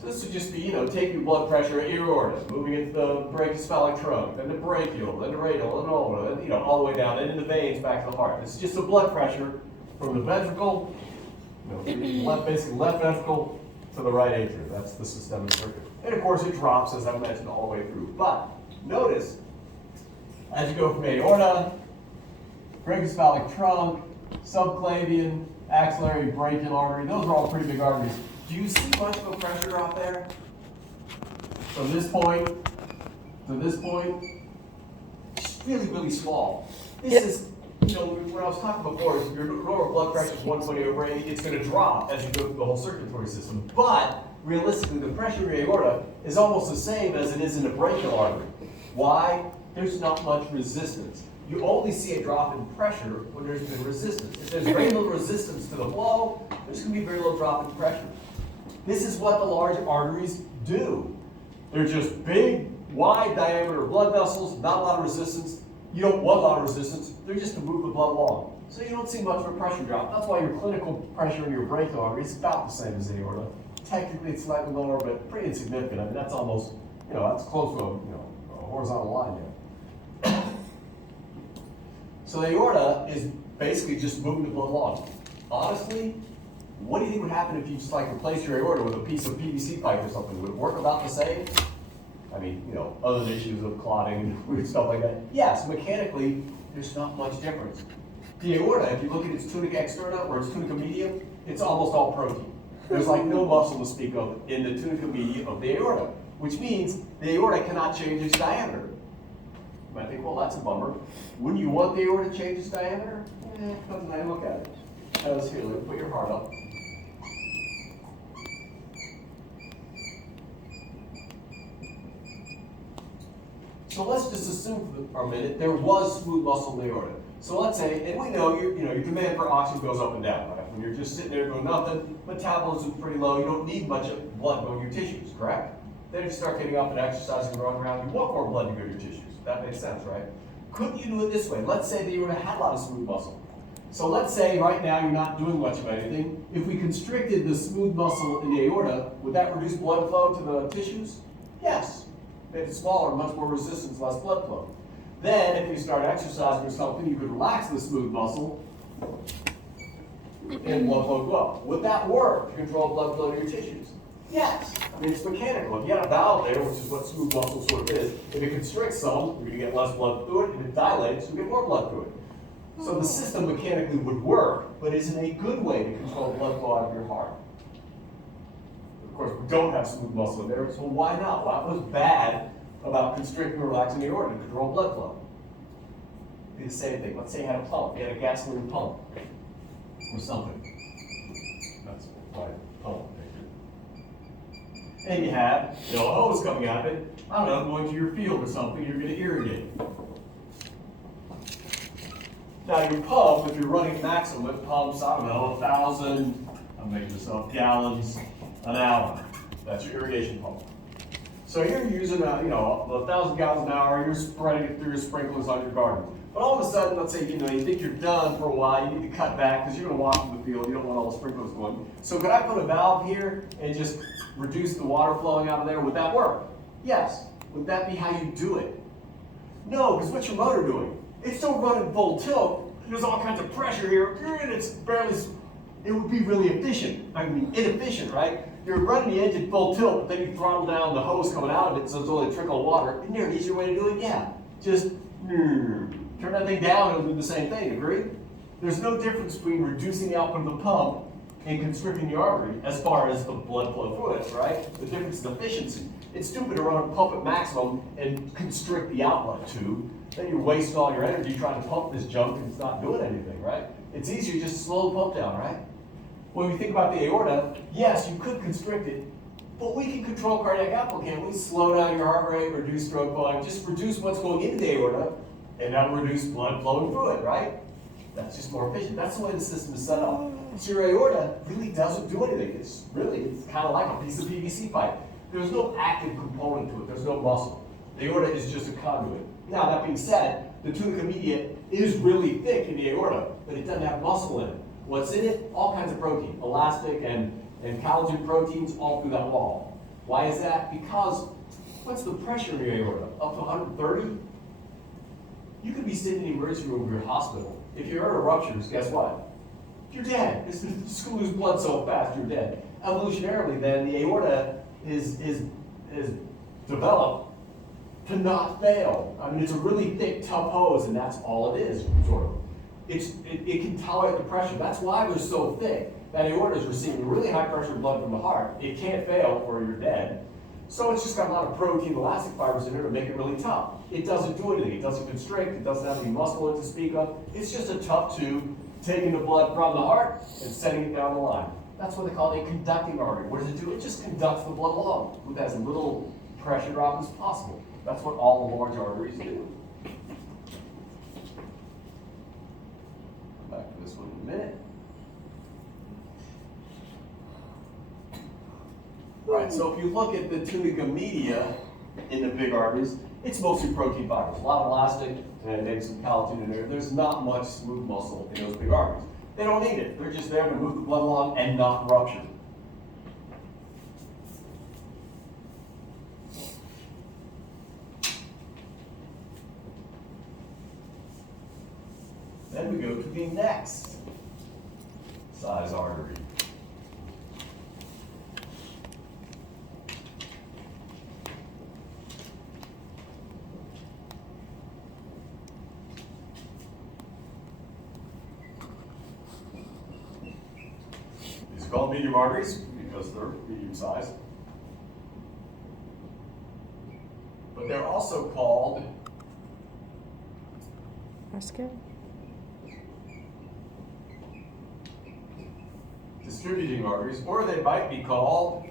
So this would just be, taking your blood pressure at your aorta, moving into the brachiocephalic trunk, then the brachial, then the radial, and ulnar, then, all the way down into the veins back to the heart. This is just the blood pressure from the ventricle, basically left ventricle to the right atrium. That's the systemic circuit. And of course it drops, as I mentioned, all the way through. But notice, as you go from aorta, brachiocephalic trunk, subclavian, axillary, brachial artery, those are all pretty big arteries. Do you see much of a pressure drop there? From this point to this point, it's really, really small. This is, when I was talking before, if your lower blood pressure is 120 over 80, it's going to drop as you go through the whole circulatory system. But realistically, the pressure in your aorta is almost the same as it is in a brachial artery. Why? There's not much resistance. You only see a drop in pressure when there's been resistance. If there's very little resistance to the flow, there's going to be very little drop in pressure. This is what the large arteries do. They're just big, wide diameter blood vessels, not a lot of resistance. You don't want a lot of resistance. They're just to move the blood along. So you don't see much of a pressure drop. That's why your clinical pressure in your brachial artery is about the same as the aorta. Technically, it's slightly lower, but pretty insignificant. I mean, that's almost, that's close to a horizontal line there. So the aorta is basically just moving the blood along. Honestly, what do you think would happen if you just replace your aorta with a piece of PVC pipe or something? Would it work about the same? I mean, other than issues of clotting and weird stuff like that. Yes, mechanically, there's not much difference. The aorta, if you look at its tunica externa or its tunica medium, it's almost all protein. There's no muscle to speak of in the tunica media of the aorta, which means the aorta cannot change its diameter. You might think, well, that's a bummer. Wouldn't you want the aorta to change its diameter? Depends on how you look at it. Here, let me put your heart up. So let's just assume for a minute there was smooth muscle in the aorta. So let's say, and we know your demand for oxygen goes up and down, right? When you're just sitting there doing nothing, metabolism is pretty low, you don't need much blood going to your tissues, correct? Then if you start getting up and exercising and running around, you want more blood to go to your tissues. That makes sense, right? Couldn't you do it this way? Let's say that you would have had a lot of smooth muscle. So let's say right now you're not doing much of anything. If we constricted the smooth muscle in the aorta, would that reduce blood flow to the tissues? Yes. Made it smaller, much more resistance, less blood flow. Then if you start exercising or something, you could relax the smooth muscle and blood flow go up. Would that work to control blood flow to your tissues? Yes. I mean, it's mechanical. If you had a valve there, which is what smooth muscle sort of is, if it constricts some, you're going to get less blood through it. If it dilates, you get more blood through it. So the system mechanically would work, but isn't a good way to control blood flow out of your heart. Of course, we don't have smooth muscle in there, so why not? What was bad about constricting or relaxing the aorta to control blood flow? It'd be the same thing. Let's say you had a pump. You had a gasoline pump or something. That's why pump. And you have, a hose coming out of it. I don't know, going to your field or something, you're going to irrigate. Now your pump, if you're running maximum, it pumps, I don't know, 1,000, I'm making this up, gallons an hour. That's your irrigation pump. So you're using, 1,000 gallons an hour, you're spreading it through your sprinklers on your garden. But all of a sudden, let's say, you think you're done for a while, you need to cut back because you're going to walk through the field, you don't want all the sprinklers going. So could I put a valve here and just reduce the water flowing out of there? Would that work? Yes. Would that be how you do it? No, because what's your motor doing? It's still running full tilt. There's all kinds of pressure here, and it's barely, it would be really efficient. I mean, inefficient, right? You're running the engine full tilt, but then you throttle down the hose coming out of it, so it's only a trickle of water. Isn't there an easier way to do it? Yeah. Just turn that thing down and it'll do the same thing, agree? There's no difference between reducing the output of the pump and constricting the artery as far as the blood flow through it, right? The difference is efficiency. It's stupid to run a pump at maximum and constrict the outlet tube. Then you're wasting all your energy trying to pump this junk and it's not doing anything, right? It's easier just to slow the pump down, right? When you think about the aorta, yes, you could constrict it, but we can control cardiac output, can't we? Slow down your heart rate, reduce stroke volume, just reduce what's going into the aorta, and that'll reduce blood flowing through it, right? That's just more efficient. That's the way the system is set up. So your aorta really doesn't do anything. It's kind of like a piece of PVC pipe. There's no active component to it. There's no muscle. The aorta is just a conduit. Now, that being said, the tunica media is really thick in the aorta, but it doesn't have muscle in it. What's in it? All kinds of protein, elastic and collagen proteins all through that wall. Why is that? Because what's the pressure in your aorta? Up to 130? You could be sitting in the emergency room of your hospital. If your aorta ruptures, guess what? You're dead. It's just going to lose blood so fast, you're dead. Evolutionarily, then, the aorta is developed to not fail. I mean, it's a really thick, tough hose, and that's all it is, sort of. It can tolerate the pressure. That's why they're so thick. That aorta is receiving really high pressure blood from the heart. It can't fail or you're dead. So it's just got a lot of protein, elastic fibers in there to make it really tough. It doesn't do anything. It doesn't constrict. It doesn't have any muscle in it to speak of. It's just a tough tube taking the blood from the heart and sending it down the line. That's what they call a conducting artery. What does it do? It just conducts the blood along with as little pressure drop as possible. That's what all the large arteries do. Come back to this one in a minute. All right, so if you look at the tunica media in the big arteries, it's mostly protein fibers. A lot of elastic and maybe some collagen in there. There's not much smooth muscle in those big arteries. They don't need it. They're just there to move the blood along and not rupture. Then we go to the next size artery. These are called medium arteries because they're medium sized. But they're also called Muscular. distributing arteries, or they might be called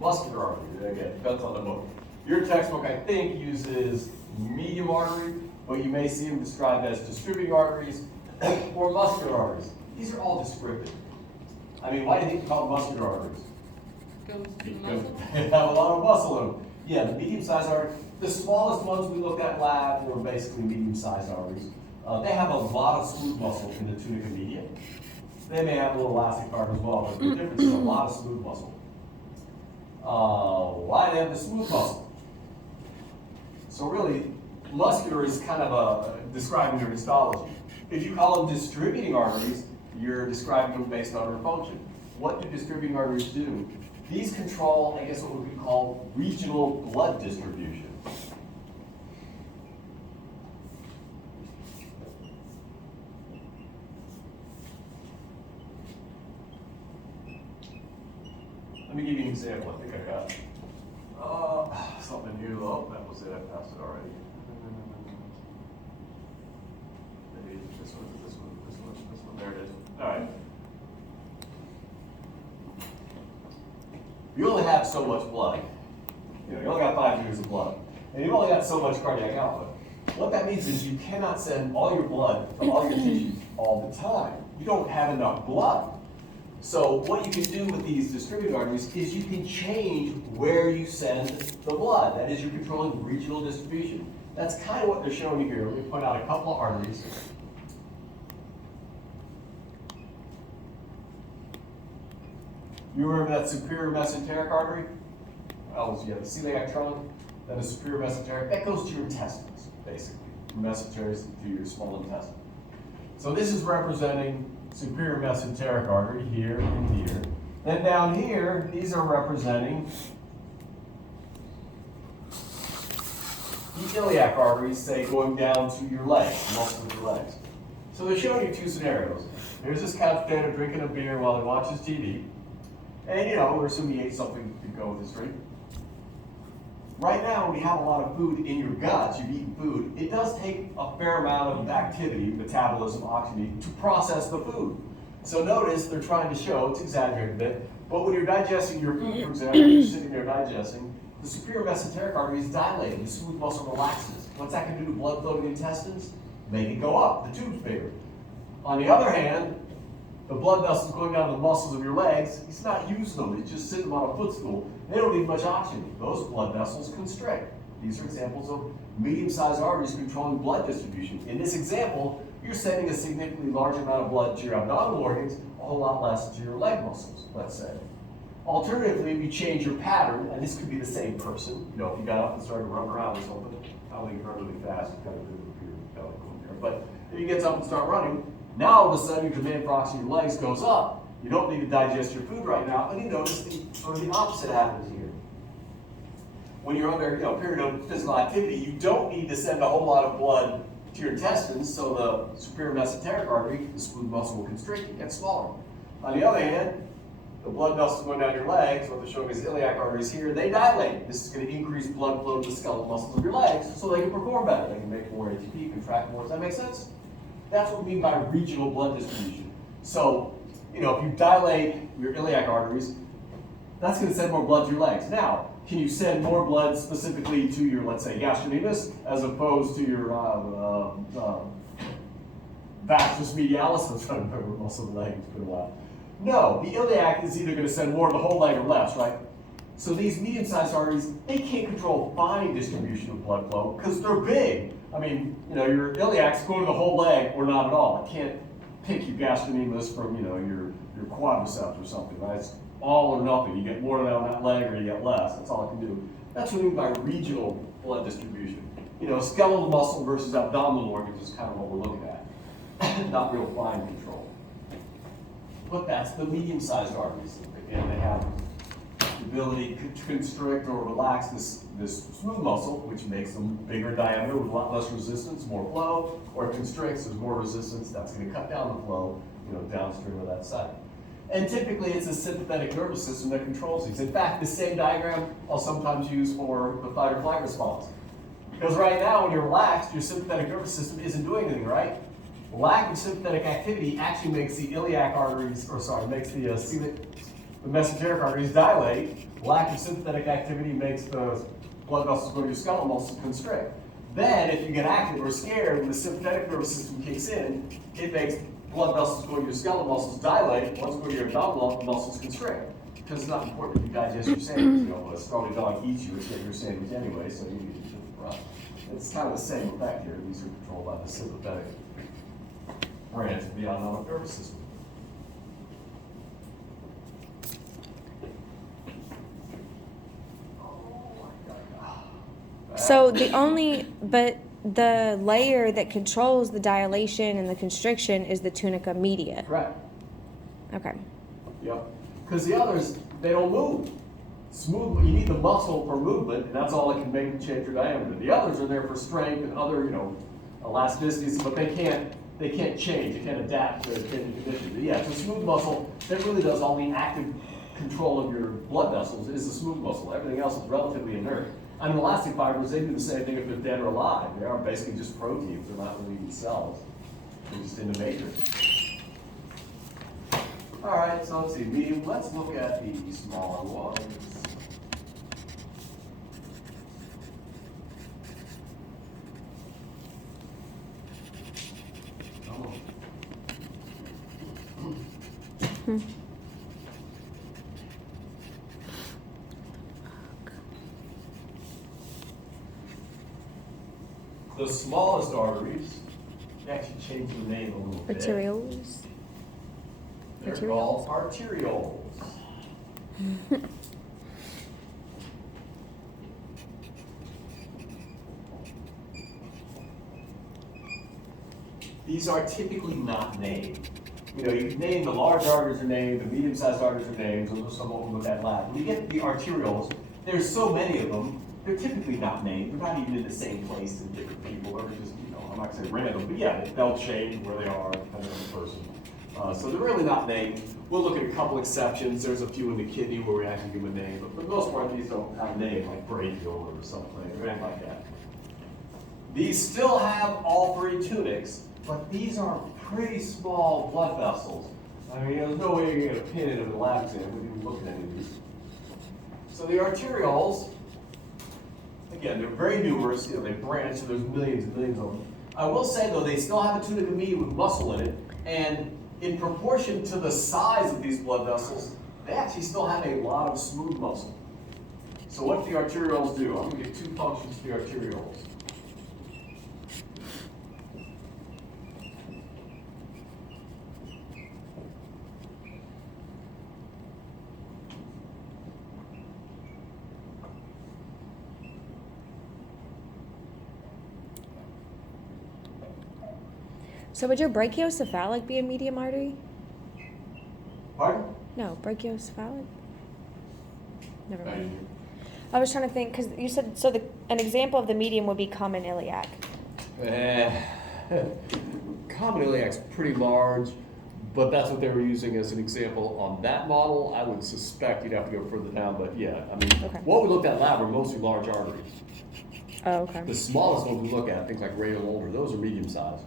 muscular arteries. Again, depends on the book. Your textbook, I think, uses medium artery, but you may see them described as distributing arteries or muscular arteries. These are all descriptive. I mean, why do you think you call them muscular arteries? Goes to the Because muscle. they have a lot of muscle in them. Yeah, the medium-sized artery, The smallest ones we looked at lab were basically medium-sized arteries. They have a lot of smooth muscle in the tunica media. They may have a little elastic fiber as well, but the difference is a lot of smooth muscle. Why do they have the smooth muscle? So really, muscular is kind of describing their histology. If you call them distributing arteries, you're describing them based on their function. What do distributing arteries do? These control, I guess, what we could call regional blood distribution. Let me give you an example. I think I got something here. Oh, that was it. I passed it already. Maybe this one. There it is. All right. You only have so much blood. You only got 5 liters of blood. And you've only got so much cardiac output. What that means is you cannot send all your blood to all your tissues all the time. You don't have enough blood. So what you can do with these distributed arteries is you can change where you send the blood. That is, you're controlling regional distribution. That's kind of what they're showing you here. Let me point out a couple of arteries. You remember that superior mesenteric artery? Oh, you have the celiac trunk, then the superior mesenteric. That goes to your intestines, basically. From mesenteries to your small intestine. So this is representing superior mesenteric artery here and here. Then down here, these are representing the iliac arteries, say, going down to your legs, the muscles of your legs. So they're showing you two scenarios. There's this couch potato drinking a beer while he watches TV. And we're assuming he ate something to go with his drink. Right now, when you have a lot of food in your guts, you've eaten food, it does take a fair amount of activity, metabolism, oxygen, to process the food. So notice they're trying to show, it's exaggerated a bit, but when you're digesting your food, for example, you're sitting there digesting, the superior mesenteric artery is dilated, the smooth muscle relaxes. What's that going to do to blood flow to the intestines? Make it go up, the tube's bigger. On the other hand, the blood vessels going down to the muscles of your legs, he's not using them, he's just sitting them on a footstool. They don't need much oxygen. Those blood vessels constrict. These are examples of medium-sized arteries controlling blood distribution. In this example, you're sending a significantly large amount of blood to your abdominal organs, a whole lot less to your leg muscles, let's say. Alternatively, if you change your pattern, and this could be the same person, if you got up and started running around or something, I don't think you run really fast, you kind of do it here, but if you get up and start running, now all of a sudden your demand for oxygen in your legs goes up. You don't need to digest your food right now, and you notice the opposite happens here. When you're under a period of physical activity, you don't need to send a whole lot of blood to your intestines, so the superior mesenteric artery, the smooth muscle, will constrict and get smaller. On the other hand, the blood vessels going down your legs, what they're showing is iliac arteries here, they dilate. This is going to increase blood flow to the skeletal muscles of your legs so they can perform better. They can make more ATP, contract more. Does that make sense? That's what we mean by regional blood distribution. So, if you dilate your iliac arteries, that's going to send more blood to your legs. Now, can you send more blood specifically to your, let's say, gastrocnemius, as opposed to your vastus medialis? I'm trying to remember most of the leg, it's been a while. No, the iliac is either going to send more of the whole leg or less, right? So these medium-sized arteries, they can't control fine distribution of blood flow because they're big. I mean, your iliac's going to the whole leg or not at all. It can't pick your gastrocnemius from, your quadriceps or something, right? It's all or nothing. You get more on that leg or you get less. That's all it can do. That's what we mean by regional blood distribution. Skeletal muscle versus abdominal organs is kind of what we're looking at. Not real fine control. But that's the medium-sized arteries. Again, they have the ability to constrict or relax this smooth muscle, which makes them bigger diameter with a lot less resistance, more flow, or it constricts, there's more resistance, that's going to cut down the flow, downstream of that site. And typically it's a sympathetic nervous system that controls these. In fact, the same diagram I'll sometimes use for the fight or flight response. Because right now, when you're relaxed, your sympathetic nervous system isn't doing anything, right? Lack of sympathetic activity actually makes the iliac arteries, makes the mesenteric arteries dilate. Lack of sympathetic activity makes the blood vessels go to your skeletal muscles constrict. Then, if you get active or scared, when the sympathetic nervous system kicks in, it makes blood vessels go to your skeletal muscles dilate. Once go to your abdominal muscles constrict. Because it's not important if you digest your sandwich. A starving dog eats you, it's getting your sandwich anyway, so you need to It's kind of the same effect here. These are controlled by the sympathetic branch of the autonomic nervous system. So but the layer that controls the dilation and the constriction is the tunica media. Correct. Okay. Yep. Because the others, they don't move. Smooth, you need the muscle for movement, and that's all that can make change your diameter. The others are there for strength and other, elasticity, but they can't change. They can't adapt to changing conditions. But yeah, it's a smooth muscle that really does all the active control of your blood vessels is the smooth muscle. Everything else is relatively inert. And elastic fibers, they do the same thing if they're dead or alive. They are basically just proteins. They're not really even cells. They're just in the matrix. All right, so let's see. Medium. Let's look at the smaller ones. The smallest arteries, they actually changed the name a little bit. Arterioles. They're called arterioles. These are typically not named. You can name the large arteries are named, the medium-sized arteries are named, those are some of them with that lab. When you get the arterioles, there's so many of them, they're typically not named. They're not even in the same place in different people. They're just, I'm not gonna say random, but yeah, they'll change where they are depending on the person. So they're really not named. We'll look at a couple exceptions. There's a few in the kidney where we actually give them a name, but for the most part, these don't have a name, like brachial or something, or anything like that. These still have all three tunics, but these are pretty small blood vessels. I mean, there's no way you're gonna pin it in the lab exam when you look at any of these. So the arterioles, again, they're very numerous. They branch, so there's millions and millions of them. I will say though, they still have a tunica media with muscle in it, and in proportion to the size of these blood vessels, they actually still have a lot of smooth muscle. So what do the arterioles do? I'm gonna give two functions to the arterioles. So would your brachiocephalic be a medium artery? Pardon? No, brachiocephalic? Never Thank mind. you. I was trying to think, because you said, an example of the medium would be common iliac. Common iliac's pretty large, but that's what they were using as an example on that model. I would suspect you'd have to go further down, but yeah, I mean, Okay. what we looked at lab were mostly large arteries. Oh, okay. The smallest ones we look at, things like radial ulnar, those are medium sized.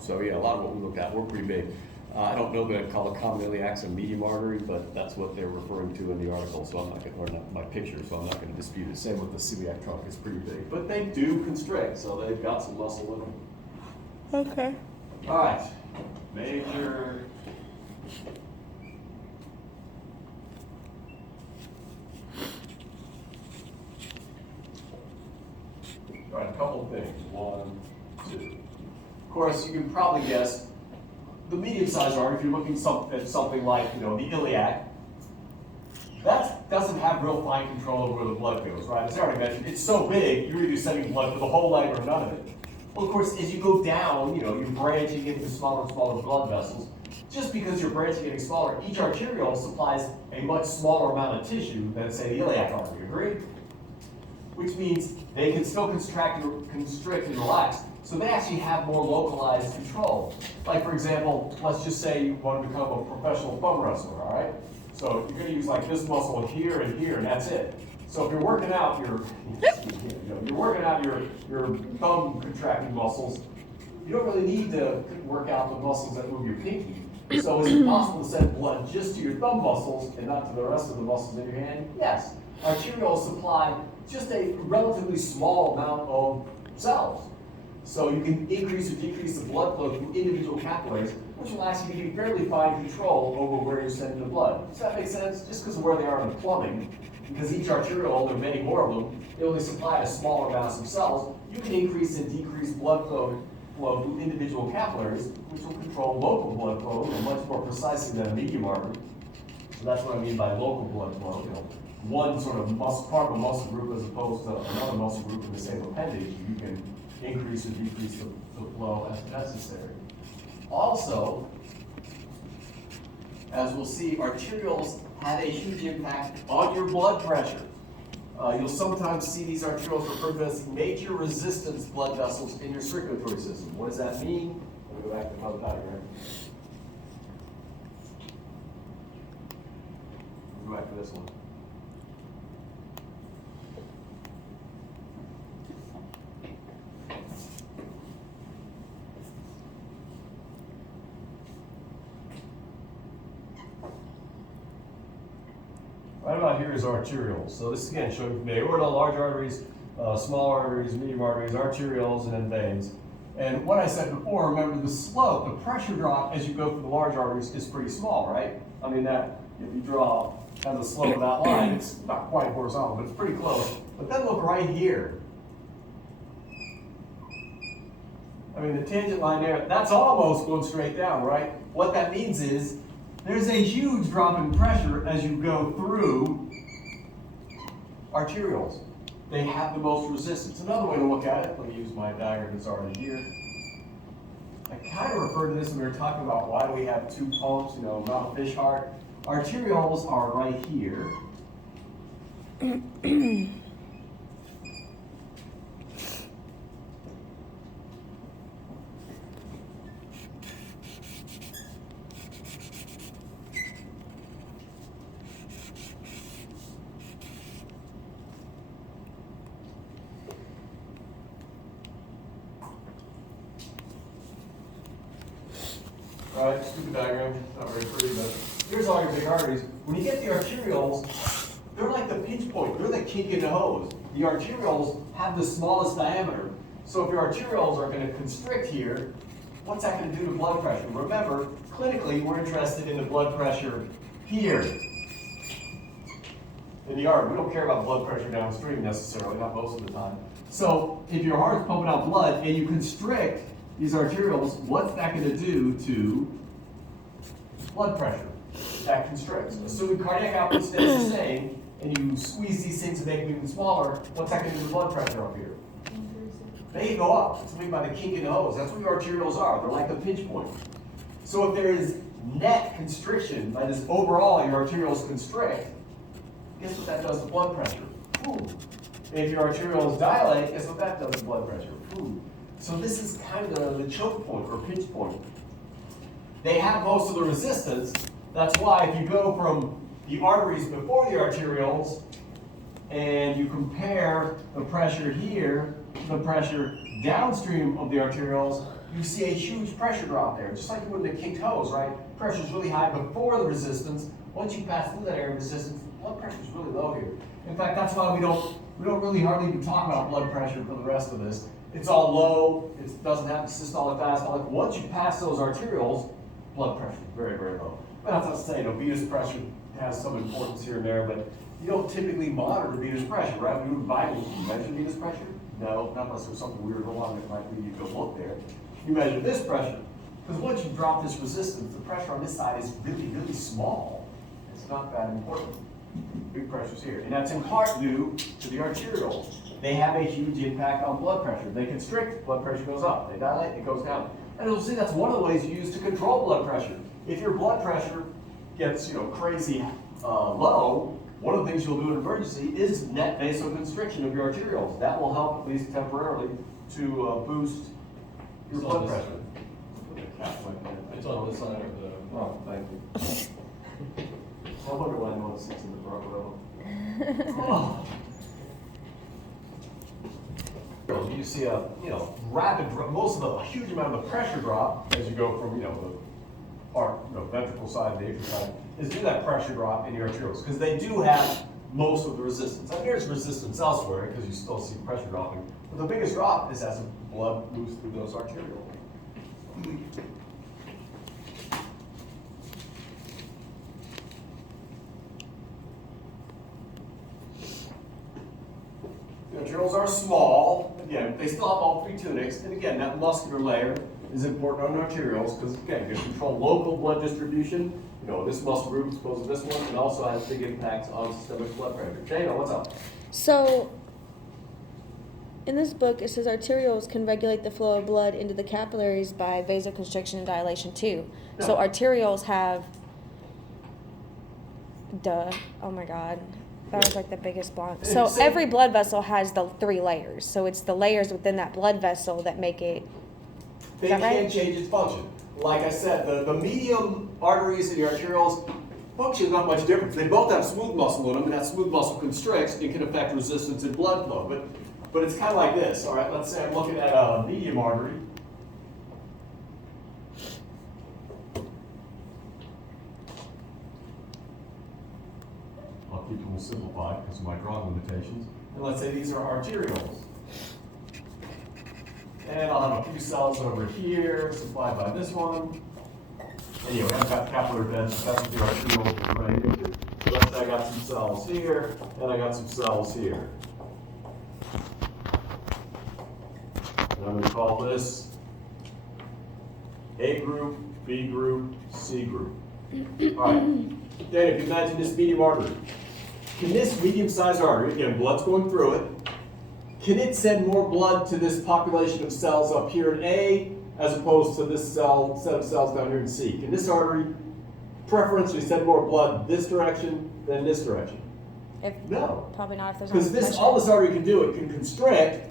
So yeah, a lot of what we looked at were pretty big. I don't know that I'd call a common iliac a medium artery, but that's what they're referring to in the article, so I'm not going to, or not my picture, so I'm not going to dispute it. Same with the celiac trunk, it's pretty big. But they do constrict, so they've got some muscle in them. Okay. All right, major. All right, a couple of things. One, two. Of course, you can probably guess the medium-sized artery, if you're looking at something like, the iliac, that doesn't have real fine control over where the blood goes, right? As I already mentioned, it's so big, you're either sending blood for the whole leg or none of it. Well, of course, as you go down, you're branching into smaller and smaller blood vessels. Just because you're branching getting smaller, each arteriole supplies a much smaller amount of tissue than, say, the iliac artery, agree? Which means they can still constrict and relax, so they actually have more localized control. Like, for example, let's just say you want to become a professional thumb wrestler, all right? So you're going to use like this muscle here, and that's it. So if you're working out your thumb contracting muscles, you don't really need to work out the muscles that move your pinky. So is it possible to send blood just to your thumb muscles and not to the rest of the muscles in your hand? Yes. Arterioles supply just a relatively small amount of cells. So you can increase or decrease the blood flow through individual capillaries, which will actually give you fairly fine control over where you're sending the blood. Does that make sense? Just because of where they are in the plumbing, because each arteriole, there are many more of them, they only supply a smaller mass of cells, you can increase and decrease blood flow through individual capillaries, which will control local blood flow, much more precisely than a medium artery. So that's what I mean by local blood flow. One sort of part of a muscle group as opposed to another muscle group in the same appendage, you can increase or decrease the flow as necessary. Also, as we'll see, arterioles have a huge impact on your blood pressure. You'll sometimes see these arterioles referred to as major resistance blood vessels in your circulatory system. What does that mean? Let me go back to another diagram. Go back to this one. Right about here is arterioles. So this again showing the aorta, large arteries, small arteries, medium arteries, arterioles, and then veins. And what I said before, remember the slope, the pressure drop as you go through the large arteries is pretty small, right? I mean that if you draw kind of the slope of that line, it's not quite horizontal, but it's pretty close. But then look right here. I mean the tangent line there, that's almost going straight down, right? What that means is there's a huge drop in pressure as you go through arterioles. They have the most resistance. Another way to look at it, let me use my diagram that's already here. I kind of referred to this when we were talking about why do we have two pumps, not a fish heart. Arterioles are right here. All right, stupid diagram, not very pretty, but here's all your big arteries. When you get the arterioles, they're like the pinch point, they're the kink in the hose. The arterioles have the smallest diameter. So if your arterioles are going to constrict here, what's that going to do to blood pressure? Remember, clinically, we're interested in the blood pressure here in the artery. We don't care about blood pressure downstream necessarily, not most of the time. So if your heart's pumping out blood and you constrict these arterioles, what's that going to do to blood pressure? That constricts. Assuming cardiac output stays the same, and you squeeze these things to make them even smaller, what's that going to do to blood pressure up here? They go up. It's made by the kink in the hose. That's what your arterioles are. They're like the pinch point. So if there is net constriction, by this overall your arterioles constrict, guess what that does to blood pressure? Boom. If your arterioles dilate, guess what that does to blood pressure? Boom. So this is kind of the choke point or pinch point. They have most of the resistance. That's why if you go from the arteries before the arterioles and you compare the pressure here to the pressure downstream of the arterioles, you see a huge pressure drop there, just like you would in a kinked hose, right? Pressure is really high before the resistance. Once you pass through that area of resistance, blood pressure is really low here. In fact, that's why we don't really hardly even talk about blood pressure for the rest of this. It's all low. It doesn't have systolic, diastolic. Once you pass those arterioles, blood pressure is very, very low. But that's not to say, venous pressure has some importance here and there, but you don't typically monitor venous pressure, right? When you vitals, do you measure venous pressure? No, not unless there's something weird going on that might lead you to go look there. You measure this pressure, because once you drop this resistance, the pressure on this side is really, really small. It's not that important. Big pressure's here. And that's in part due to the arterioles. They have a huge impact on blood pressure. They constrict, blood pressure goes up. They dilate, it goes down. And you'll see that's one of the ways you use to control blood pressure. If your blood pressure gets crazy low, one of the things you'll do in an emergency is net vasoconstriction of your arterioles. That will help, at least temporarily, to boost your blood pressure. It's on the side of the. Oh, thank you. I wonder why no one sits in the front row. Oh. You see a rapid drop, a huge amount of the pressure drop as you go from the ventricle side to the atrial side is due to that pressure drop in your arterioles because they do have most of the resistance. And there's resistance elsewhere because you still see pressure dropping, but the biggest drop is as blood moves through those arterioles. The arterioles are small. again, they still have all three tunics, and again, that muscular layer is important on arterioles, because again, you control local blood distribution. You know, this muscle group is opposed to this one, and also has big impacts on systemic blood pressure. Dana, what's up? So, in this book, it says arterioles can regulate the flow of blood into the capillaries by vasoconstriction and dilation too. So No. arterioles have, duh, oh my God. That was like the biggest blunt. So Same. every blood vessel has the 3 layers. So it's the layers within that blood vessel that make it. They Is that can right? change its function. Like I said, the medium arteries and the arterioles function is not much different. They both have smooth muscle in them, and that smooth muscle constricts and can affect resistance in blood flow. But it's kind of like this, all right? Let's say I'm looking at a medium artery. I'll keep them simplified because of my drawing limitations. And let's say these are arterioles. And I'll have a few cells over here, supplied by this one. Anyway, I've got capillary beds, that's what the arterioles are running into. So let's say I got some cells here, and I got some cells here. And I'm going to call this A group, B group, C group. All right. Then if you imagine this medium artery, can this medium-sized artery, again, blood's going through it, can it send more blood to this population of cells up here in A as opposed to this set of cells down here in C? Can this artery preferentially send more blood this direction than this direction? If, No. Probably not if there's Because no this, pressure. all this artery can do, it can constrict,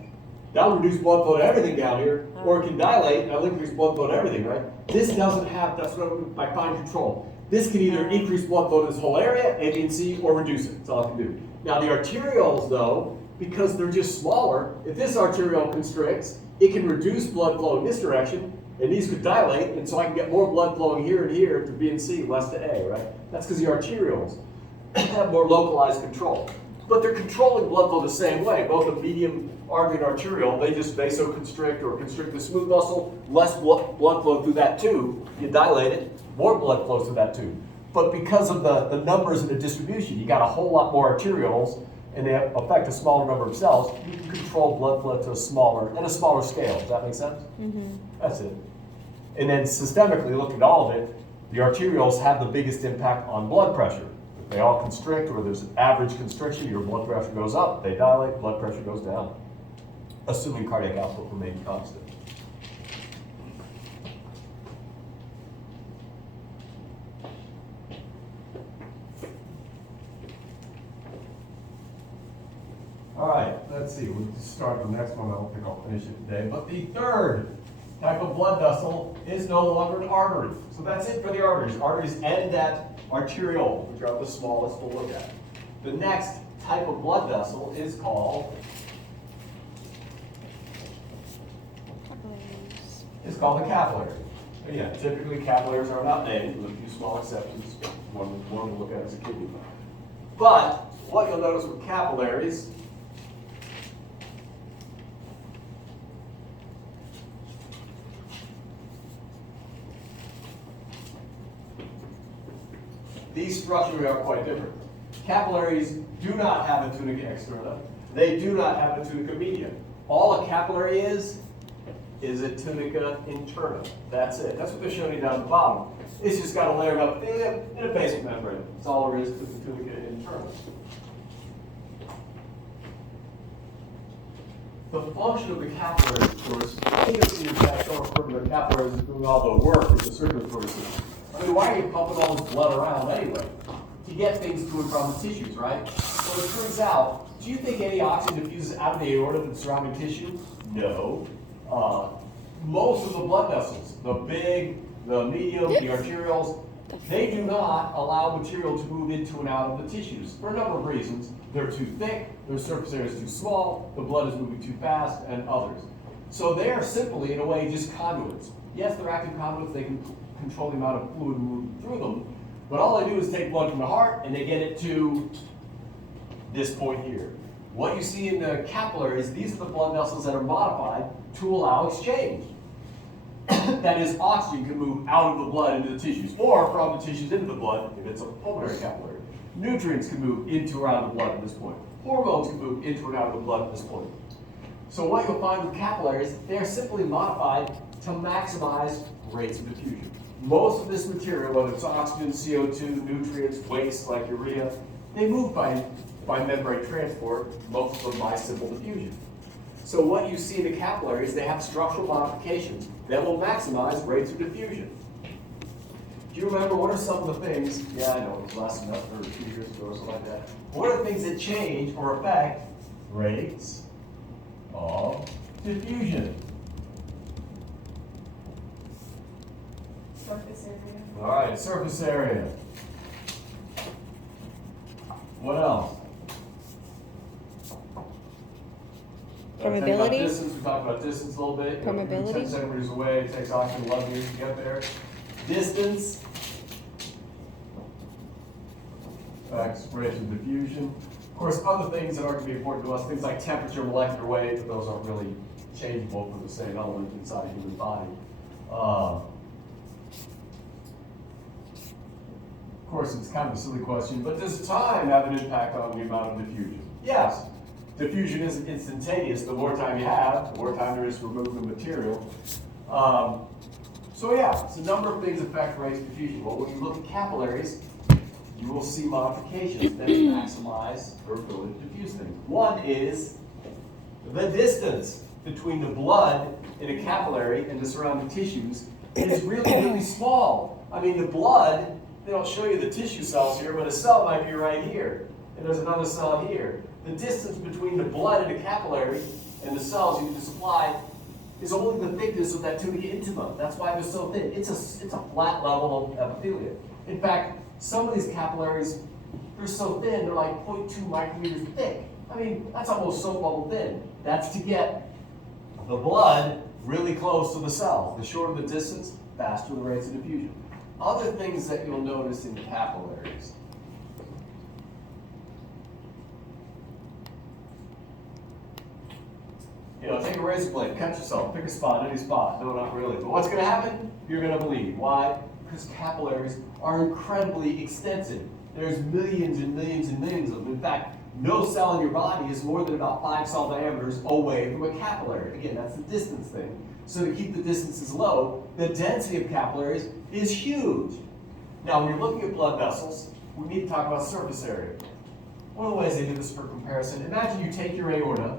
that'll reduce blood flow to everything down here, or it can dilate, that'll increase blood flow to everything, right? This doesn't have, that's what I mean by fine control. This can either increase blood flow to this whole area, A, B, and C, or reduce it. That's all it can do. Now the arterioles, though, because they're just smaller, if this arteriole constricts, it can reduce blood flow in this direction, and these could dilate, and so I can get more blood flowing here and here to B and C, less to A, right? That's because the arterioles have more localized control. But they're controlling blood flow the same way. Both the medium artery and arteriole, they just vasoconstrict or constrict the smooth muscle, less blood flow through that tube, you dilate it, more blood flows through that tube. But because of the numbers and the distribution, you got a whole lot more arterioles, and they affect a smaller number of cells, you can control blood flow to a smaller scale. Does that make sense? Mm-hmm. That's it. And then systemically, looking at all of it, the arterioles have the biggest impact on blood pressure. If they all constrict, or there's average constriction, your blood pressure goes up, they dilate, blood pressure goes down, assuming cardiac output remains constant. All right, let's see, we'll just start the next one, I don't think I'll finish it today. But the third type of blood vessel is no longer an artery. So that's it for the arteries. Arteries end at arteriole, which are the smallest we'll look at. The next type of blood vessel is called the capillary. Again, typically capillaries are not named, with a few small exceptions. One we'll look at is a kidney. But what you'll notice with capillaries, these structurally are quite different. Capillaries do not have a tunica externa. They do not have a tunica media. All a capillary is a tunica interna. That's it. That's what they're showing you down at the bottom. It's just got a layer of epithelium and a basement membrane. That's all there is to the tunica interna. The function of the capillaries, of course, think of your permanent capillaries as doing all the work with the circulatory system. I mean, why are you pumping all this blood around anyway? To get things to and from the tissues, right? Well, it turns out, do you think any oxygen diffuses out of the aorta to the surrounding tissue? No. Most of the blood vessels, the big, the medium, the arterioles, they do not allow material to move into and out of the tissues for a number of reasons. They're too thick, their surface area is too small, the blood is moving too fast, and others. So they are simply, in a way, just conduits. Yes, they're active conduits, they can control the amount of fluid moving through them, but all they do is take blood from the heart and they get it to this point here. What you see in the capillaries, these are the blood vessels that are modified to allow exchange. That is, oxygen can move out of the blood into the tissues, or from the tissues into the blood if it's a pulmonary capillary. Nutrients can move into or out of the blood at this point. Hormones can move into and out of the blood at this point. So what you'll find with capillaries, they are simply modified to maximize rates of diffusion. Most of this material, whether it's oxygen, CO2, nutrients, waste like urea, they move by membrane transport, most of them by simple diffusion. So what you see in the capillaries, they have structural modifications that will maximize rates of diffusion. Do you remember what are some of the things, yeah, I know, it was last semester or 2 years ago or something like that. What are the things that change or affect rates of diffusion? Surface area. All right, surface area. What else? Permeability? We talked about distance a little bit. You know, if you're Permeability? 10 centimeters away, it takes oxygen 11 years to get there. Distance affects rates of diffusion. Of course, other things that aren't going to be important to us, things like temperature, molecular weight, but those aren't really changeable for the same element inside a human body. Of course, it's kind of a silly question, but does time have an impact on the amount of diffusion? Yes. Diffusion isn't instantaneous. The more time you have, the more time there is to remove the material. So yeah, it's a number of things affect rates of diffusion. Well, when you look at capillaries, you will see modifications that maximize their ability to diffuse things. One is the distance between the blood in a capillary and the surrounding tissues is really, really small. I mean, the blood, they don't show you the tissue cells here, but a cell might be right here, and there's another cell here. The distance between the blood in a capillary and the cells you need to supply is only the thickness of that tunica intima. That's why they're so thin. It's a flat level of epithelia. In fact, some of these capillaries, they're so thin, they're like 0.2 micrometers thick. I mean, that's almost soap bubble thin. That's to get the blood really close to the cells. The shorter the distance, faster the rates of diffusion. Other things that you'll notice in capillaries. You know, take a razor blade, cut yourself, pick a spot, any spot. No, not really. But what's going to happen? You're going to bleed. Why? Because capillaries are incredibly extensive. There's millions and millions and millions of them. In fact, no cell in your body is more than about 5 cell diameters away from a capillary. Again, that's the distance thing. So to keep the distances low, the density of capillaries is huge. Now, when you're looking at blood vessels, we need to talk about surface area. One of the ways they do this for comparison, imagine you take your aorta,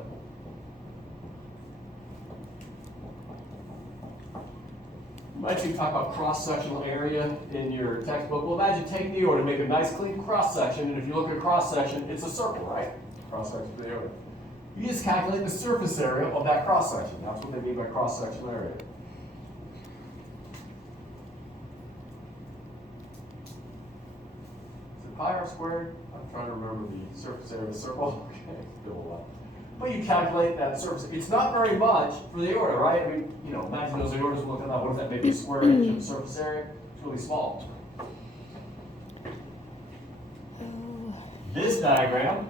might you talk about cross-sectional area in your textbook? Well, imagine taking the aorta, make a nice clean cross-section, and if you look at cross-section, it's a circle, right? Cross-section of the aorta. You just calculate the surface area of that cross-section. That's what they mean by cross-sectional area. Is it pi r squared? I'm trying to remember the surface area of the circle. Okay, it's been a while. But you calculate that surface. It's not very much for the aorta, right? I mean, you know, imagine those aortas looking at what is that, maybe a square inch of surface area? It's really small. This diagram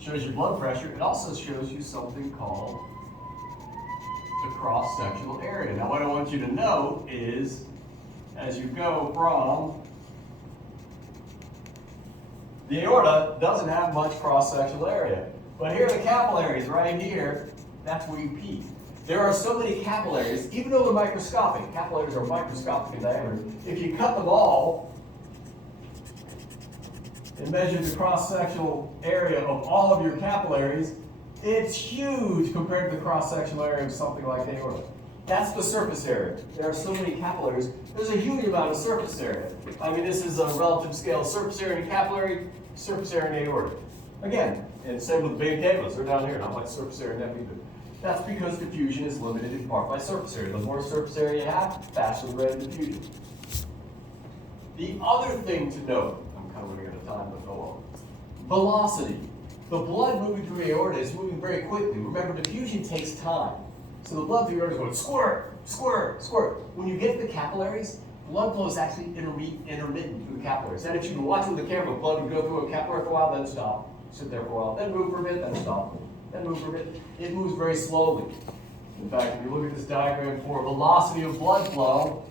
shows your blood pressure. It also shows you something called the cross-sectional area. Now, what I want you to know is, as you go from the aorta, doesn't have much cross-sectional area. But here are the capillaries right here, that's where you peak. There are so many capillaries, even though they're microscopic, capillaries are microscopic in diameter. If you cut them all and measure the cross-sectional area of all of your capillaries, it's huge compared to the cross-sectional area of something like the aorta. That's the surface area. There are so many capillaries, there's a huge amount of surface area. I mean, this is a relative scale. Surface area in a capillary, surface area in the aorta. Again, and same with the beta cavities, they're down here, not much surface area in them either. That's because diffusion is limited in part by surface area. The more surface area you have, faster the rate of diffusion. The other thing to note, I'm kind of running out of time, but go on. Velocity. The blood moving through the aorta is moving very quickly. Remember, diffusion takes time. So the blood through the aorta is going squirt, squirt, squirt. When you get to the capillaries, blood flow is actually intermittent through the capillaries. And if you can watch with the camera, blood would go through a capillary for a while, then stop. Sit there for a while, then move for a bit, then stop. Then move for a bit. It moves very slowly. In fact, if you look at this diagram for velocity of blood flow,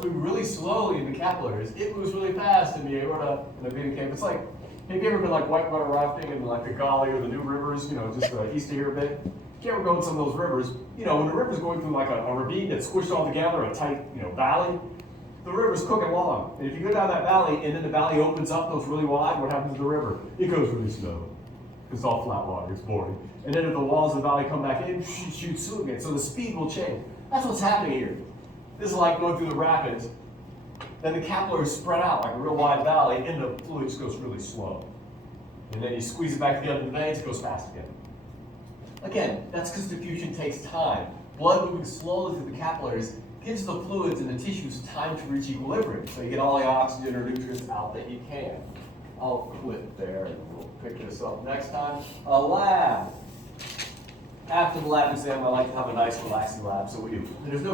supposed to move really slowly in the capillaries. It moves really fast in the aorta and the vena cava. It's like, have you ever been like whitewater rafting in like the Gauley or the New Rivers, just east of here a bit? If you ever go in some of those rivers, when the river's going through like a ravine that's squished all together, a tight, valley, the river's cooking along. And if you go down that valley and then the valley opens up, goes really wide, what happens to the river? It goes really slow. It's all flat water, it's boring. And then if the walls of the valley come back in, it shoots through again. So the speed will change. That's what's happening here. This is like going through the rapids. Then the capillaries spread out like a real wide valley, and the fluid just goes really slow. And then you squeeze it back together in the veins, it goes fast again. Again, that's because diffusion takes time. Blood moving slowly through the capillaries gives the fluids and the tissues time to reach equilibrium, so you get all the oxygen or nutrients out that you can. I'll quit there, and we'll pick this up next time. A lab. After the lab exam, I like to have a nice, relaxing lab, so we do. There's no